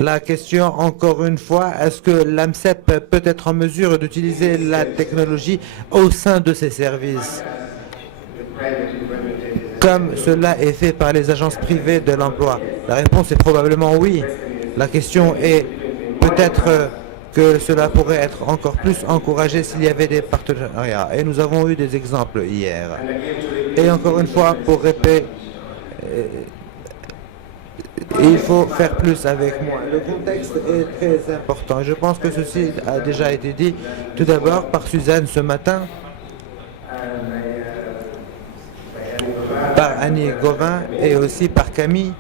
La question, encore une fois, est-ce que l'AMCEP peut être en mesure d'utiliser la technologie au sein de ses services, comme cela est fait par les agences privées de l'emploi? La réponse est probablement oui. La question est peut-être que cela pourrait être encore plus encouragé s'il y avait des partenariats. Et nous avons eu des exemples hier. Et encore une fois, pour répéter, il faut faire plus avec moins. Le contexte est très important. Je pense que ceci a déjà été dit tout d'abord par Suzanne ce matin, par Annie Gauvin et aussi par Camille.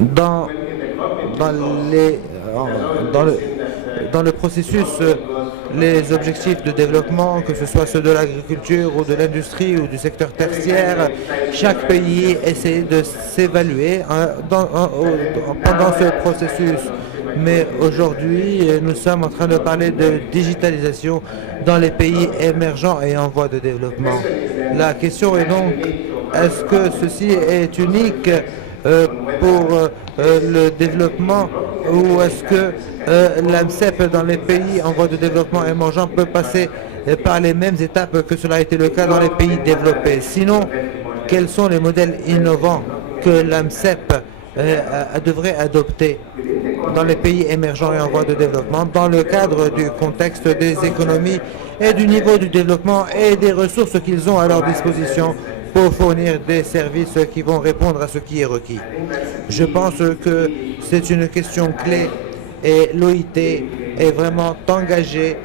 Dans le processus, les objectifs de développement, que ce soit ceux de l'agriculture ou de l'industrie ou du secteur tertiaire. Chaque pays essaie de s'évaluer pendant ce processus. Mais aujourd'hui, nous sommes en train de parler de digitalisation dans les pays émergents et en voie de développement. La question est donc, est-ce que ceci est unique pour le développement ou est-ce que l'AMCEP dans les pays en voie de développement émergent peut passer par les mêmes étapes que cela a été le cas dans les pays développés? Sinon, quels sont les modèles innovants que l'AMCEP devrait adopter dans les pays émergents et en voie de développement dans le cadre du contexte des économies et du niveau du développement et des ressources qu'ils ont à leur disposition pour fournir des services qui vont répondre à ce qui est requis. Je pense que c'est une question clé et l'OIT est vraiment engagée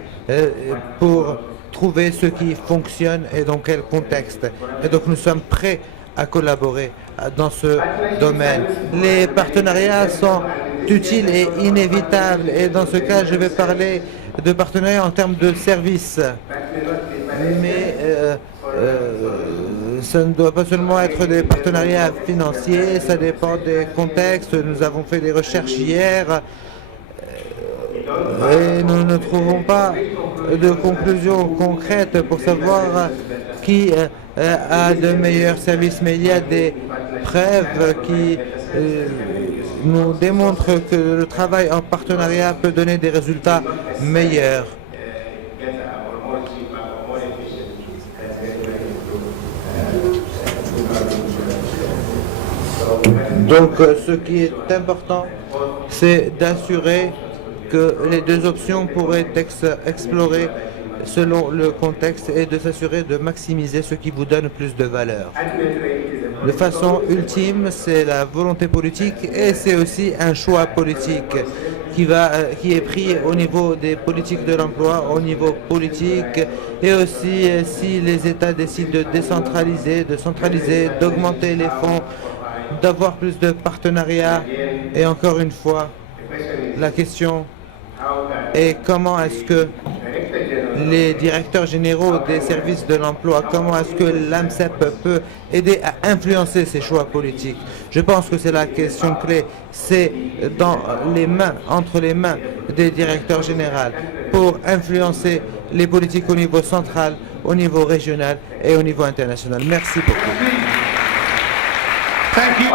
pour trouver ce qui fonctionne et dans quel contexte. Et donc nous sommes prêts à collaborer dans ce domaine. Les partenariats sont utiles et inévitables et dans ce cas je vais parler de partenariats en termes de services. Mais ça ne doit pas seulement être des partenariats financiers, ça dépend des contextes. Nous avons fait des recherches hier et nous ne trouvons pas de conclusions concrètes pour savoir qui a de meilleurs services. Mais il y a des preuves qui nous démontrent que le travail en partenariat peut donner des résultats meilleurs. Donc ce qui est important, c'est d'assurer que les deux options pourraient être explorées selon le contexte et de s'assurer de maximiser ce qui vous donne plus de valeur. De façon ultime, c'est la volonté politique et c'est aussi un choix politique qui est pris au niveau des politiques de l'emploi, au niveau politique et aussi si les États décident de décentraliser, de centraliser, d'augmenter les fonds, d'avoir plus de partenariats. Et encore une fois, la question est comment est-ce que les directeurs généraux des services de l'emploi, comment est-ce que l'AMCEP peut aider à influencer ces choix politiques? Je pense que c'est la question clé, c'est entre les mains des directeurs généraux pour influencer les politiques au niveau central, au niveau régional et au niveau international. Merci beaucoup. Thank you.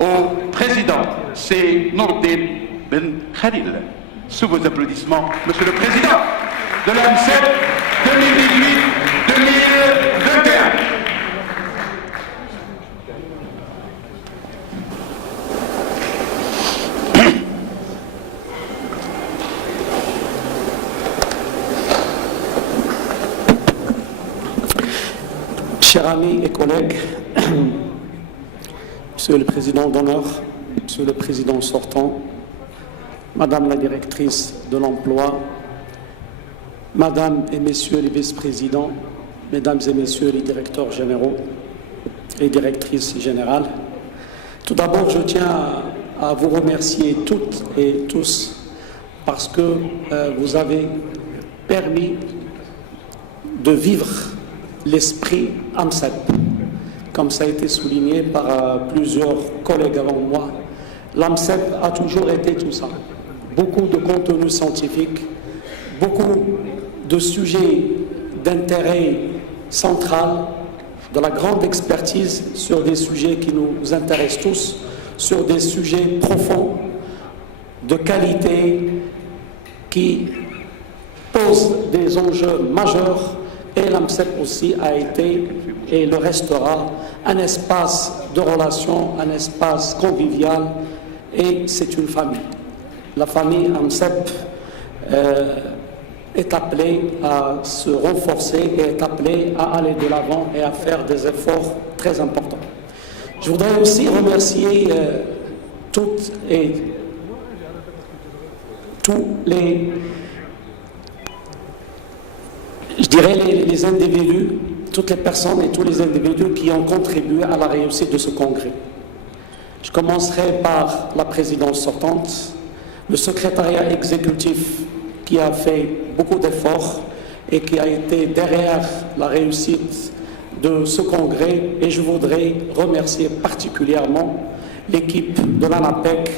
Au président, c'est Nordin Ben Khalil. Sous vos applaudissements, Monsieur le Président de l'AMCEP 2018-2021. Chers amis et collègues, Monsieur le Président d'honneur, Monsieur le Président sortant, Madame la Directrice de l'Emploi, Madame et Messieurs les Vice-présidents, Mesdames et Messieurs les Directeurs généraux et Directrices générales, tout d'abord je tiens à vous remercier toutes et tous parce que vous avez permis de vivre l'esprit AMCEP. Comme ça a été souligné par plusieurs collègues avant moi, l'AMCEP a toujours été tout ça. Beaucoup de contenu scientifique, beaucoup de sujets d'intérêt central, de la grande expertise sur des sujets qui nous intéressent tous, sur des sujets profonds, de qualité, qui posent des enjeux majeurs. Et l'AMCEP aussi a été et le restera un espace de relations, un espace convivial, et c'est une famille. La famille AMCEP est appelée à se renforcer et est appelée à aller de l'avant et à faire des efforts très importants. Je voudrais aussi remercier toutes et tous les, je dirais les individus, toutes les personnes et tous les individus qui ont contribué à la réussite de ce congrès. Je commencerai par la présidence sortante, le secrétariat exécutif qui a fait beaucoup d'efforts et qui a été derrière la réussite de ce congrès. Et je voudrais remercier particulièrement l'équipe de l'ANAPEC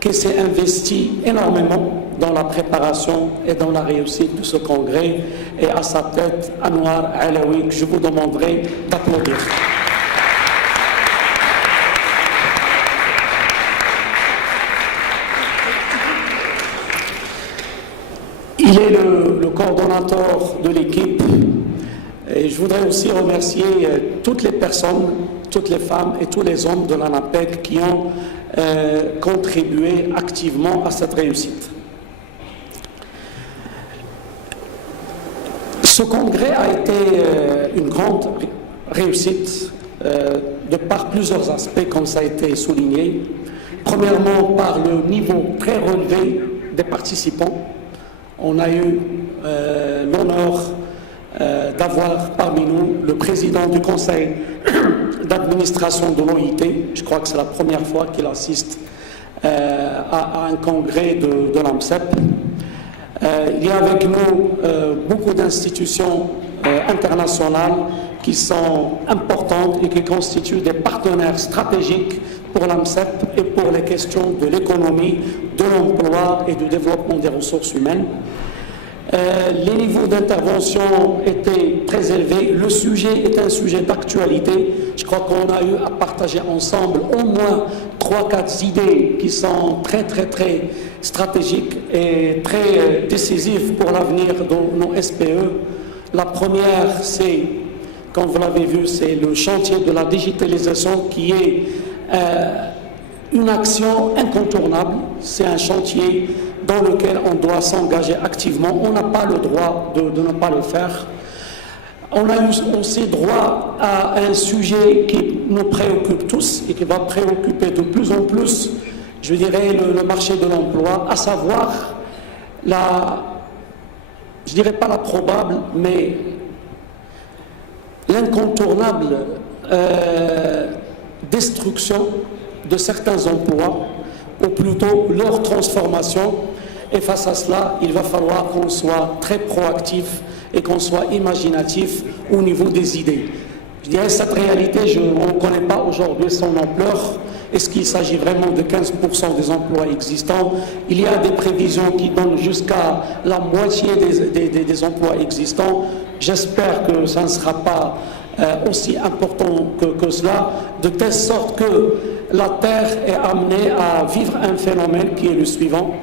qui s'est investie énormément dans la préparation et dans la réussite de ce congrès, et à sa tête, Anwar Alaoui, que je vous demanderai d'applaudir. Il est le coordonnateur de l'équipe, et je voudrais aussi remercier toutes les personnes, toutes les femmes et tous les hommes de l'ANAPEC qui ont contribué activement à cette réussite. Ce congrès a été une grande réussite de par plusieurs aspects, comme ça a été souligné. Premièrement, par le niveau très relevé des participants. On a eu l'honneur d'avoir parmi nous le président du conseil d'administration de l'OIT. Je crois que c'est la première fois qu'il assiste à un congrès de l'AMCEP. Il y a avec nous beaucoup d'institutions internationales qui sont importantes et qui constituent des partenaires stratégiques pour l'AMCEP et pour les questions de l'économie, de l'emploi et du développement des ressources humaines. Les niveaux d'intervention étaient très élevés. Le sujet est un sujet d'actualité. Je crois qu'on a eu à partager ensemble au moins 3-4 idées qui sont très stratégiques et très décisives pour l'avenir de nos SPE. La première, c'est, comme vous l'avez vu, c'est le chantier de la digitalisation qui est une action incontournable. C'est un chantier dans lequel on doit s'engager activement. On n'a pas le droit de ne pas le faire. On a eu aussi droit à un sujet qui nous préoccupe tous et qui va préoccuper de plus en plus, je dirais, le marché de l'emploi, à savoir je dirais pas la probable, mais l'incontournable destruction de certains emplois, ou plutôt leur transformation. Et face à cela, il va falloir qu'on soit très proactif et qu'on soit imaginatif au niveau des idées. Je dirais cette réalité, on ne connaît pas aujourd'hui son ampleur. Est-ce qu'il s'agit vraiment de 15% des emplois existants? Il y a des prévisions qui donnent jusqu'à la moitié des emplois existants. J'espère que ça ne sera pas aussi important que cela, de telle sorte que la Terre est amenée à vivre un phénomène qui est le suivant.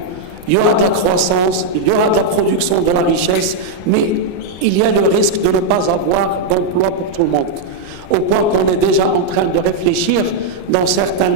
Il y aura de la croissance, il y aura de la production de la richesse, mais il y a le risque de ne pas avoir d'emploi pour tout le monde. Au point qu'on est déjà en train de réfléchir dans certains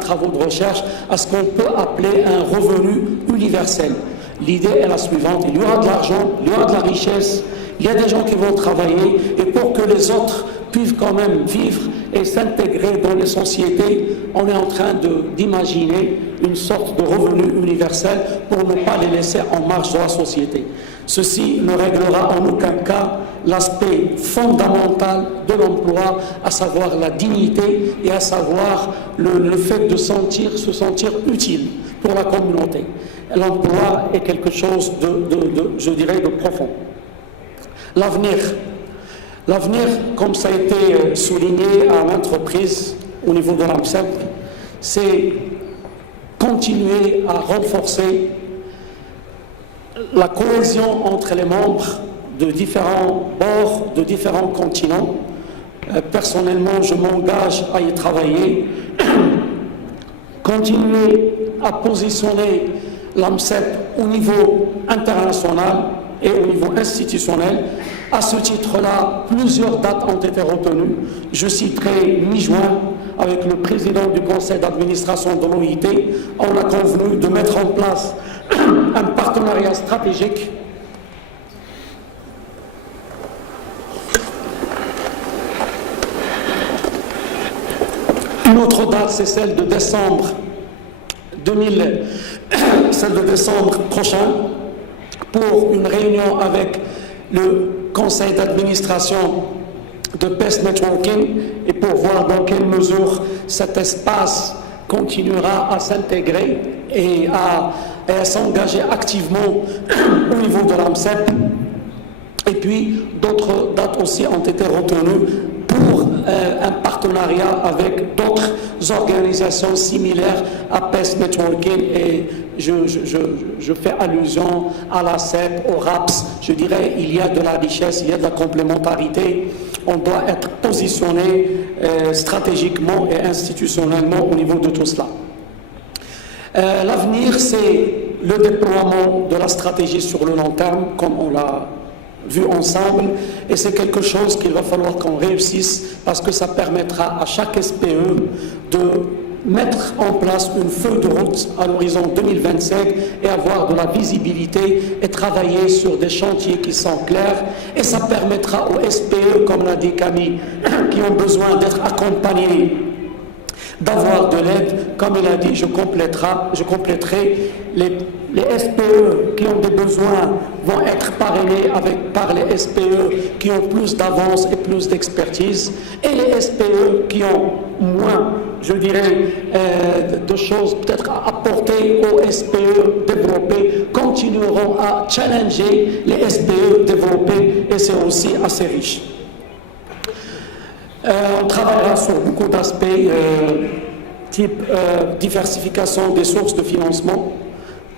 travaux de recherche à ce qu'on peut appeler un revenu universel. L'idée est la suivante: il y aura de l'argent, il y aura de la richesse, il y a des gens qui vont travailler, et pour que les autres puissent quand même vivre et s'intégrer dans les sociétés, on est en train d'imaginer une sorte de revenu universel pour ne pas les laisser en marge de la société. Ceci ne réglera en aucun cas l'aspect fondamental de l'emploi, à savoir la dignité et à savoir le fait de se sentir utile pour la communauté. L'emploi est quelque chose je dirais, de profond. L'avenir, comme ça a été souligné à l'entreprise au niveau de l'AMCEP, c'est continuer à renforcer la cohésion entre les membres de différents bords, de différents continents. Personnellement, je m'engage à y travailler. Continuer à positionner l'AMCEP au niveau international et au niveau institutionnel. À ce titre-là, plusieurs dates ont été retenues. Je citerai mi-juin, avec le président du conseil d'administration de l'OIT, on a convenu de mettre en place un partenariat stratégique Une autre date, c'est celle de décembre prochain, pour une réunion avec le conseil d'administration de PES Networking et pour voir dans quelle mesure cet espace continuera à s'intégrer et s'engager activement au niveau de l'AMCEP. Et puis, d'autres dates aussi ont été retenues pour un partenariat avec d'autres organisations similaires à PES Networking, et je fais allusion à la CEP, au RAPS. Je dirais il y a de la richesse, il y a de la complémentarité. On doit être positionné stratégiquement et institutionnellement au niveau de tout cela. L'avenir, c'est le déploiement de la stratégie sur le long terme, comme on l'a vu ensemble, et c'est quelque chose qu'il va falloir qu'on réussisse, parce que ça permettra à chaque SPE de mettre en place une feuille de route à l'horizon 2025 et avoir de la visibilité et travailler sur des chantiers qui sont clairs, et ça permettra aux SPE, comme l'a dit Camille, qui ont besoin d'être accompagnés, d'avoir de l'aide. Comme il a dit, je compléterai les SPE qui ont des besoins vont être parrainés par les SPE qui ont plus d'avance et plus d'expertise, et les SPE qui ont moins, je dirais, de choses peut-être à apporter aux SPE développés continueront à challenger les SPE développés, et c'est aussi assez riche. On travaillera sur beaucoup d'aspects, type diversification des sources de financement,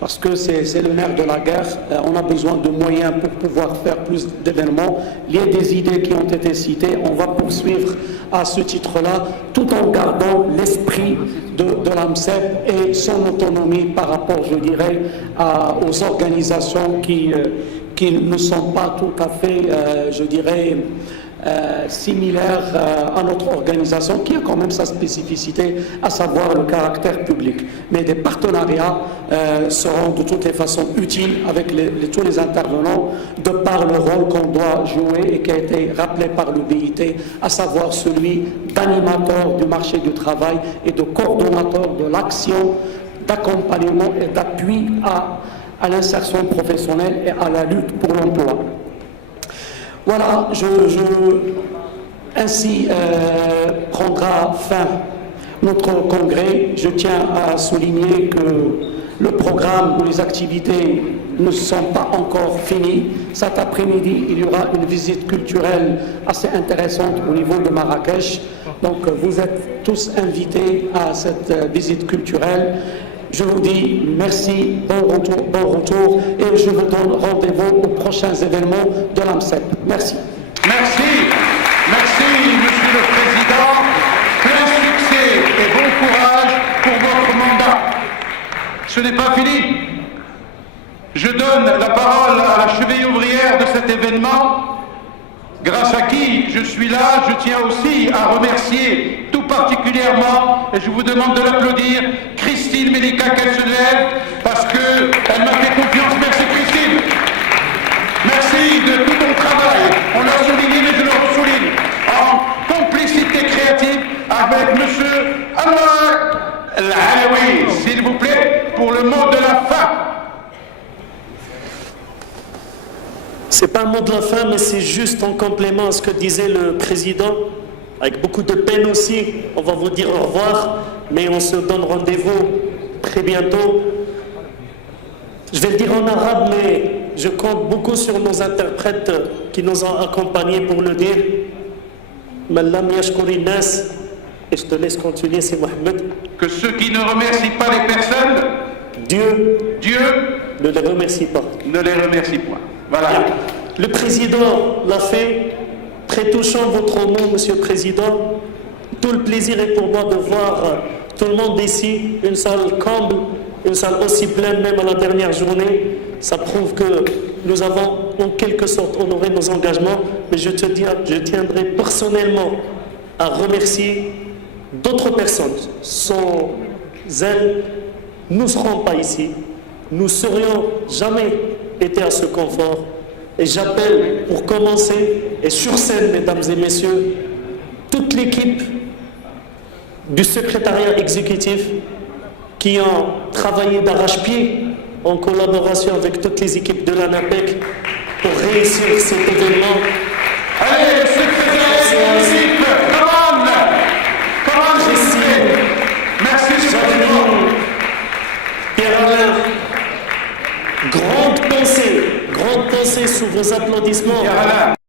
parce que c'est le nerf de la guerre. On a besoin de moyens pour pouvoir faire plus d'événements. Il y a des idées qui ont été citées, on va poursuivre à ce titre-là, tout en gardant l'esprit de l'AMCEP et son autonomie par rapport, je dirais, aux organisations qui ne sont pas tout à fait, je dirais, similaire à notre organisation, qui a quand même sa spécificité, à savoir le caractère public. Mais des partenariats seront de toutes les façons utiles avec tous les intervenants, de par le rôle qu'on doit jouer et qui a été rappelé par le BIT, à savoir celui d'animateur du marché du travail et de coordonnateur de l'action d'accompagnement et d'appui à l'insertion professionnelle et à la lutte pour l'emploi. Voilà, ainsi prendra fin notre congrès. Je tiens à souligner que le programme ou les activités ne sont pas encore finies. Cet après-midi, il y aura une visite culturelle assez intéressante au niveau de Marrakech. Donc, vous êtes tous invités à cette visite culturelle. Je vous dis merci, bon retour, et je vous donne rendez-vous aux prochains événements de l'AMCEP. Merci. Merci, Monsieur le Président. Plein succès et bon courage pour votre mandat. Ce n'est pas fini. Je donne la parole à la cheville ouvrière de cet événement, grâce à qui je suis là. Je tiens aussi à remercier tout particulièrement, et je vous demande de l'applaudir, Christine Melika, qu'elle se lève, parce qu'elle m'a fait confiance. Merci Christine. Merci de tout ton travail. On l'a souligné, mais je le ressouligne. En complicité créative avec Monsieur Anwar El-Alaoui, s'il vous plaît, pour le mot de la fin. C'est pas un mot de la fin, mais c'est juste en complément à ce que disait le président. Avec beaucoup de peine aussi, on va vous dire au revoir, mais on se donne rendez-vous très bientôt. Je vais le dire en arabe, mais je compte beaucoup sur nos interprètes qui nous ont accompagnés pour le dire. Mallam yashkouri nas, et je te laisse continuer, c'est Mohamed. Que ceux qui ne remercient pas les personnes, Dieu ne les remercie pas. Ne les remercie pas. Voilà. Le président l'a fait. Très touchant votre mot, Monsieur le Président. Tout le plaisir est pour moi de voir tout le monde ici, une salle comble, une salle aussi pleine même à la dernière journée. Ça prouve que nous avons en quelque sorte honoré nos engagements. Mais je tiendrai personnellement à remercier d'autres personnes. Sans elles, nous ne serons pas ici. Nous ne serions jamais été à ce confort. Et j'appelle pour commencer, et sur scène, mesdames et messieurs, toute l'équipe du secrétariat exécutif qui ont travaillé d'arrache-pied en collaboration avec toutes les équipes de l'ANAPEC pour réussir cet événement. Allez, le secrétaire exécutif, come on, Merci, merci, Pierre-Alain, vos applaudissements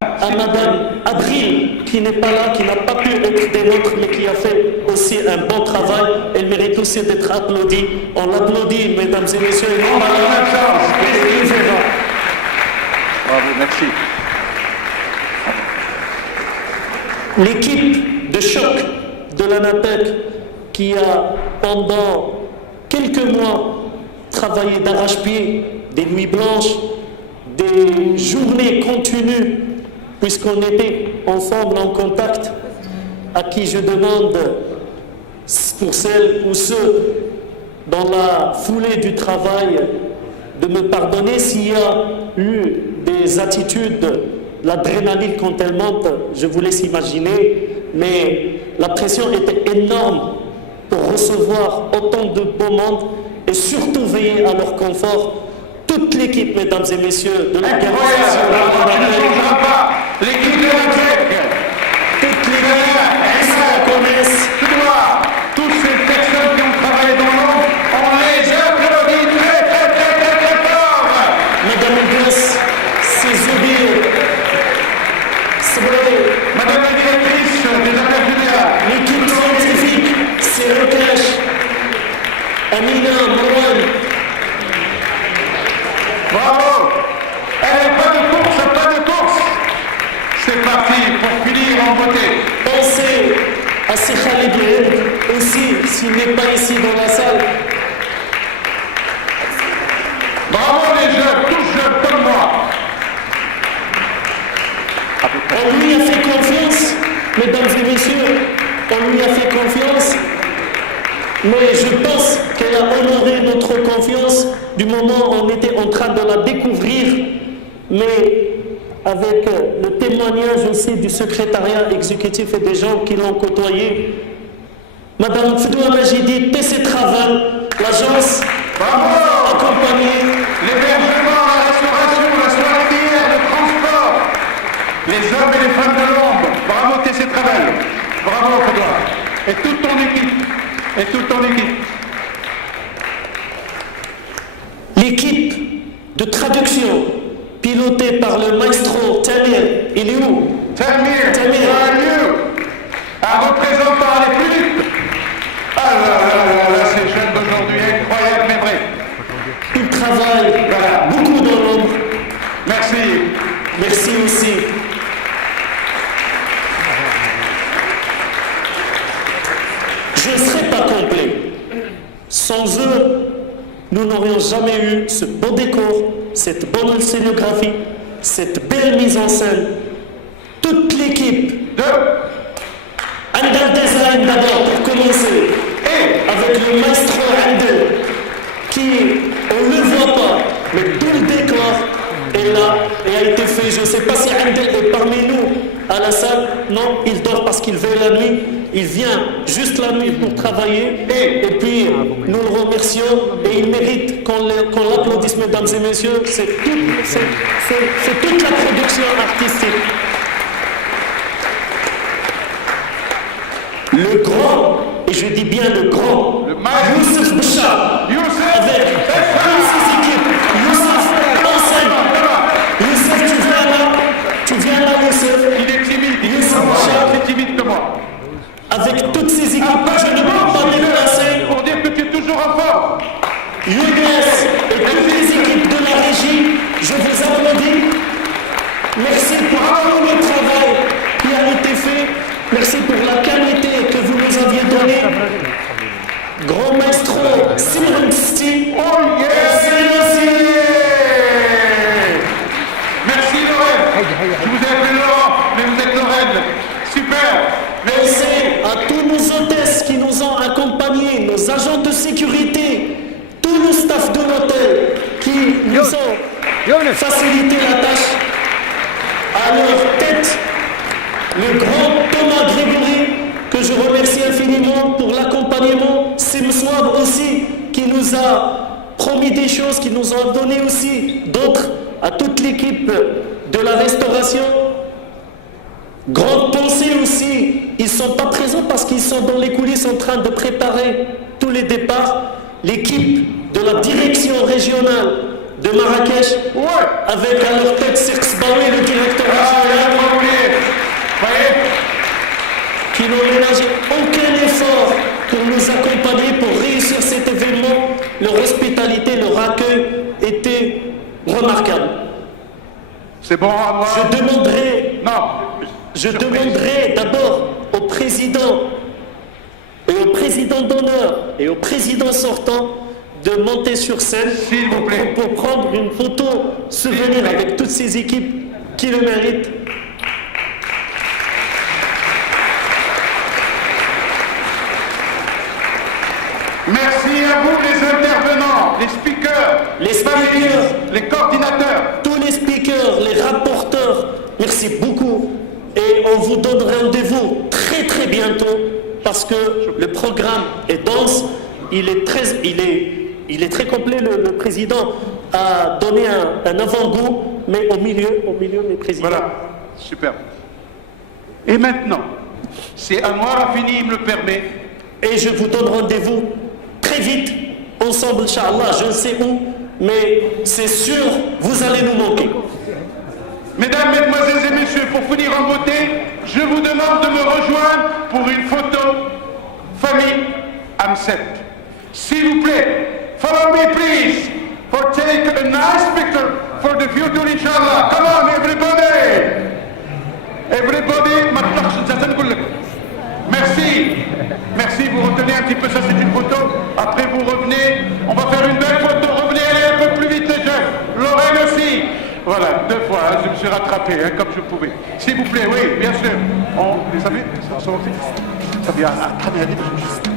à Madame Abril, qui n'est pas là, qui n'a pas pu être des nôtres, mais qui a fait aussi un bon travail. Elle mérite aussi d'être applaudie. On l'applaudit, mesdames et messieurs. Et non, Bravo, merci. l'équipe de choc de l'ANAPEC, qui a pendant quelques mois travaillé d'arrache-pied, des nuits blanches, des journées continues, puisqu'on était ensemble en contact, à qui je demande, pour celles ou ceux dans la foulée du travail, de me pardonner s'il y a eu des attitudes, l'adrénaline quand elle monte, je vous laisse imaginer, mais la pression était énorme pour recevoir autant de beau monde et surtout veiller à leur confort. Toute l'équipe, mesdames et messieurs, de l'organisation, L'équipe de la Grèce, toute l'équipe, ils se connaissent. toutes ces personnes qui ont travaillé dans l'ombre, on les applaudit très très très très très fort. Madame Grace, Madame la directrice des affaires générales, l'équipe scientifique, c'est Rokesh, Amina, Marwan. bravo. Elle n'est pas de course, pas de course. C'est parti pour finir en beauté. Pensez à ces Khalid aussi, s'il n'est pas ici dans la salle. Bravo les jeunes, tous jeunes comme moi. On lui a fait confiance, mesdames et messieurs, on lui a fait confiance, mais je pense qu'elle a honoré notre confiance du moment où on était en train de la découvrir, mais avec le témoignage aussi du secrétariat exécutif et des gens qui l'ont côtoyé. Madame Fdoua Majidi, TC Travel, l'agence Bravo. accompagnée. L'hébergement, la restauration, la soirée d'hier, le transport, les hommes et les femmes de l'ombre. Bravo TC Travel. Bravo Fedouard. Et toute ton équipe. Et toute ton équipe. L'équipe de traduction pilotée par le maestro Tamir, il est où? Tamir, Tamir. un représentant à les plus vite. Ah là là là là, ces jeunes d'aujourd'hui, incroyables mais vrais. Il travaille Voilà. beaucoup dans l'ombre. Merci. Merci aussi. Je ne serais pas complet. Sans eux, nous n'aurions jamais eu ce beau décor, cette bonne scénographie, cette belle mise en scène. Toute l'équipe, Andal Design d'abord pour commencer, et avec le maestro Andal, qui, on ne le voit pas, mais tout le décor est là et a été fait. Je ne sais pas si Andal est parmi nous à la salle. Non, il dort parce qu'il veille la nuit. Il vient juste la nuit pour travailler. Et puis, nous le remercions et il mérite qu'on l'applaudisse, mesdames et messieurs. C'est toute la production artistique. Le grand, et je dis bien le grand, Le maître. Youssef Bouchard, Youssef. avec toutes ses équipes. Youssef, enseigne. Youssef, tu viens là, Youssef. Il est timide, il est Youssef comme moi, Bouchard, plus timide que moi. avec toutes ses équipes, je ne peux pas déplacer. Pour dire que tu es toujours en forme. Younes et toutes les équipes de la régie, je vous applaudis. Merci pour tout le travail qui a été fait. Merci pour la qualité que vous nous aviez donnée. Grand maestro Simon Sti. Oh yeah! Merci Lorraine. Je vous ai appelé Laurent, mais vous êtes Lorraine. Super. Merci à tous nos hôtesses qui nous ont accompagnés, nos agents de sécurité, tous nos staffs de l'hôtel qui nous ont facilité la tâche. À leur tête, le grand Thomas Grégory, que je remercie infiniment pour l'accompagnement. Simswab aussi, qui nous a promis des choses, qui nous a donné aussi d'autres, à toute l'équipe de la restauration. Grande pensée aussi, ils ne sont pas présents parce qu'ils sont dans les coulisses en train de préparer tous les départs. L'équipe de la direction régionale de Marrakech, avec à leur tête Sirks Baoui, le directeur régional, qui n'ont ménagé aucun effort pour nous accompagner, pour réussir cet événement. Leur hospitalité, leur accueil était remarquable. C'est bon à moi. Je demanderai d'abord au président et au président d'honneur et au président sortant de monter sur scène, s'il vous plaît, pour prendre une photo souvenir avec toutes ces équipes qui le méritent. Merci à vous les intervenants, les speakers, les coordinateurs. Tous les speakers, les rapporteurs, merci beaucoup. Et on vous donne rendez-vous très très bientôt parce que le programme est dense, il est très complet. Le président a donné un avant-goût, mais au milieu, mes présidents. Voilà, super. Et maintenant, si Anwar Afini me le permet, et je vous donne rendez-vous très vite, ensemble, Inch'Allah, je ne sais où, mais c'est sûr, vous allez nous manquer. Mesdames, Mesdemoiselles et Messieurs, pour finir en beauté, je vous demande de me rejoindre pour une photo famille Amset. S'il vous plaît, follow me please, for take a nice picture for the future, Inshallah. Come on, everybody! Everybody, merci. Merci, vous retenez un petit peu, ça c'est une photo. Après vous revenez, on va faire une belle photo. Revenez, allez un peu plus vite les jeunes. Lorraine aussi. Voilà, 2 fois, hein, je me suis rattrapé, hein, comme je pouvais. S'il vous plaît, oui, bien sûr. Vous savez, ça vient à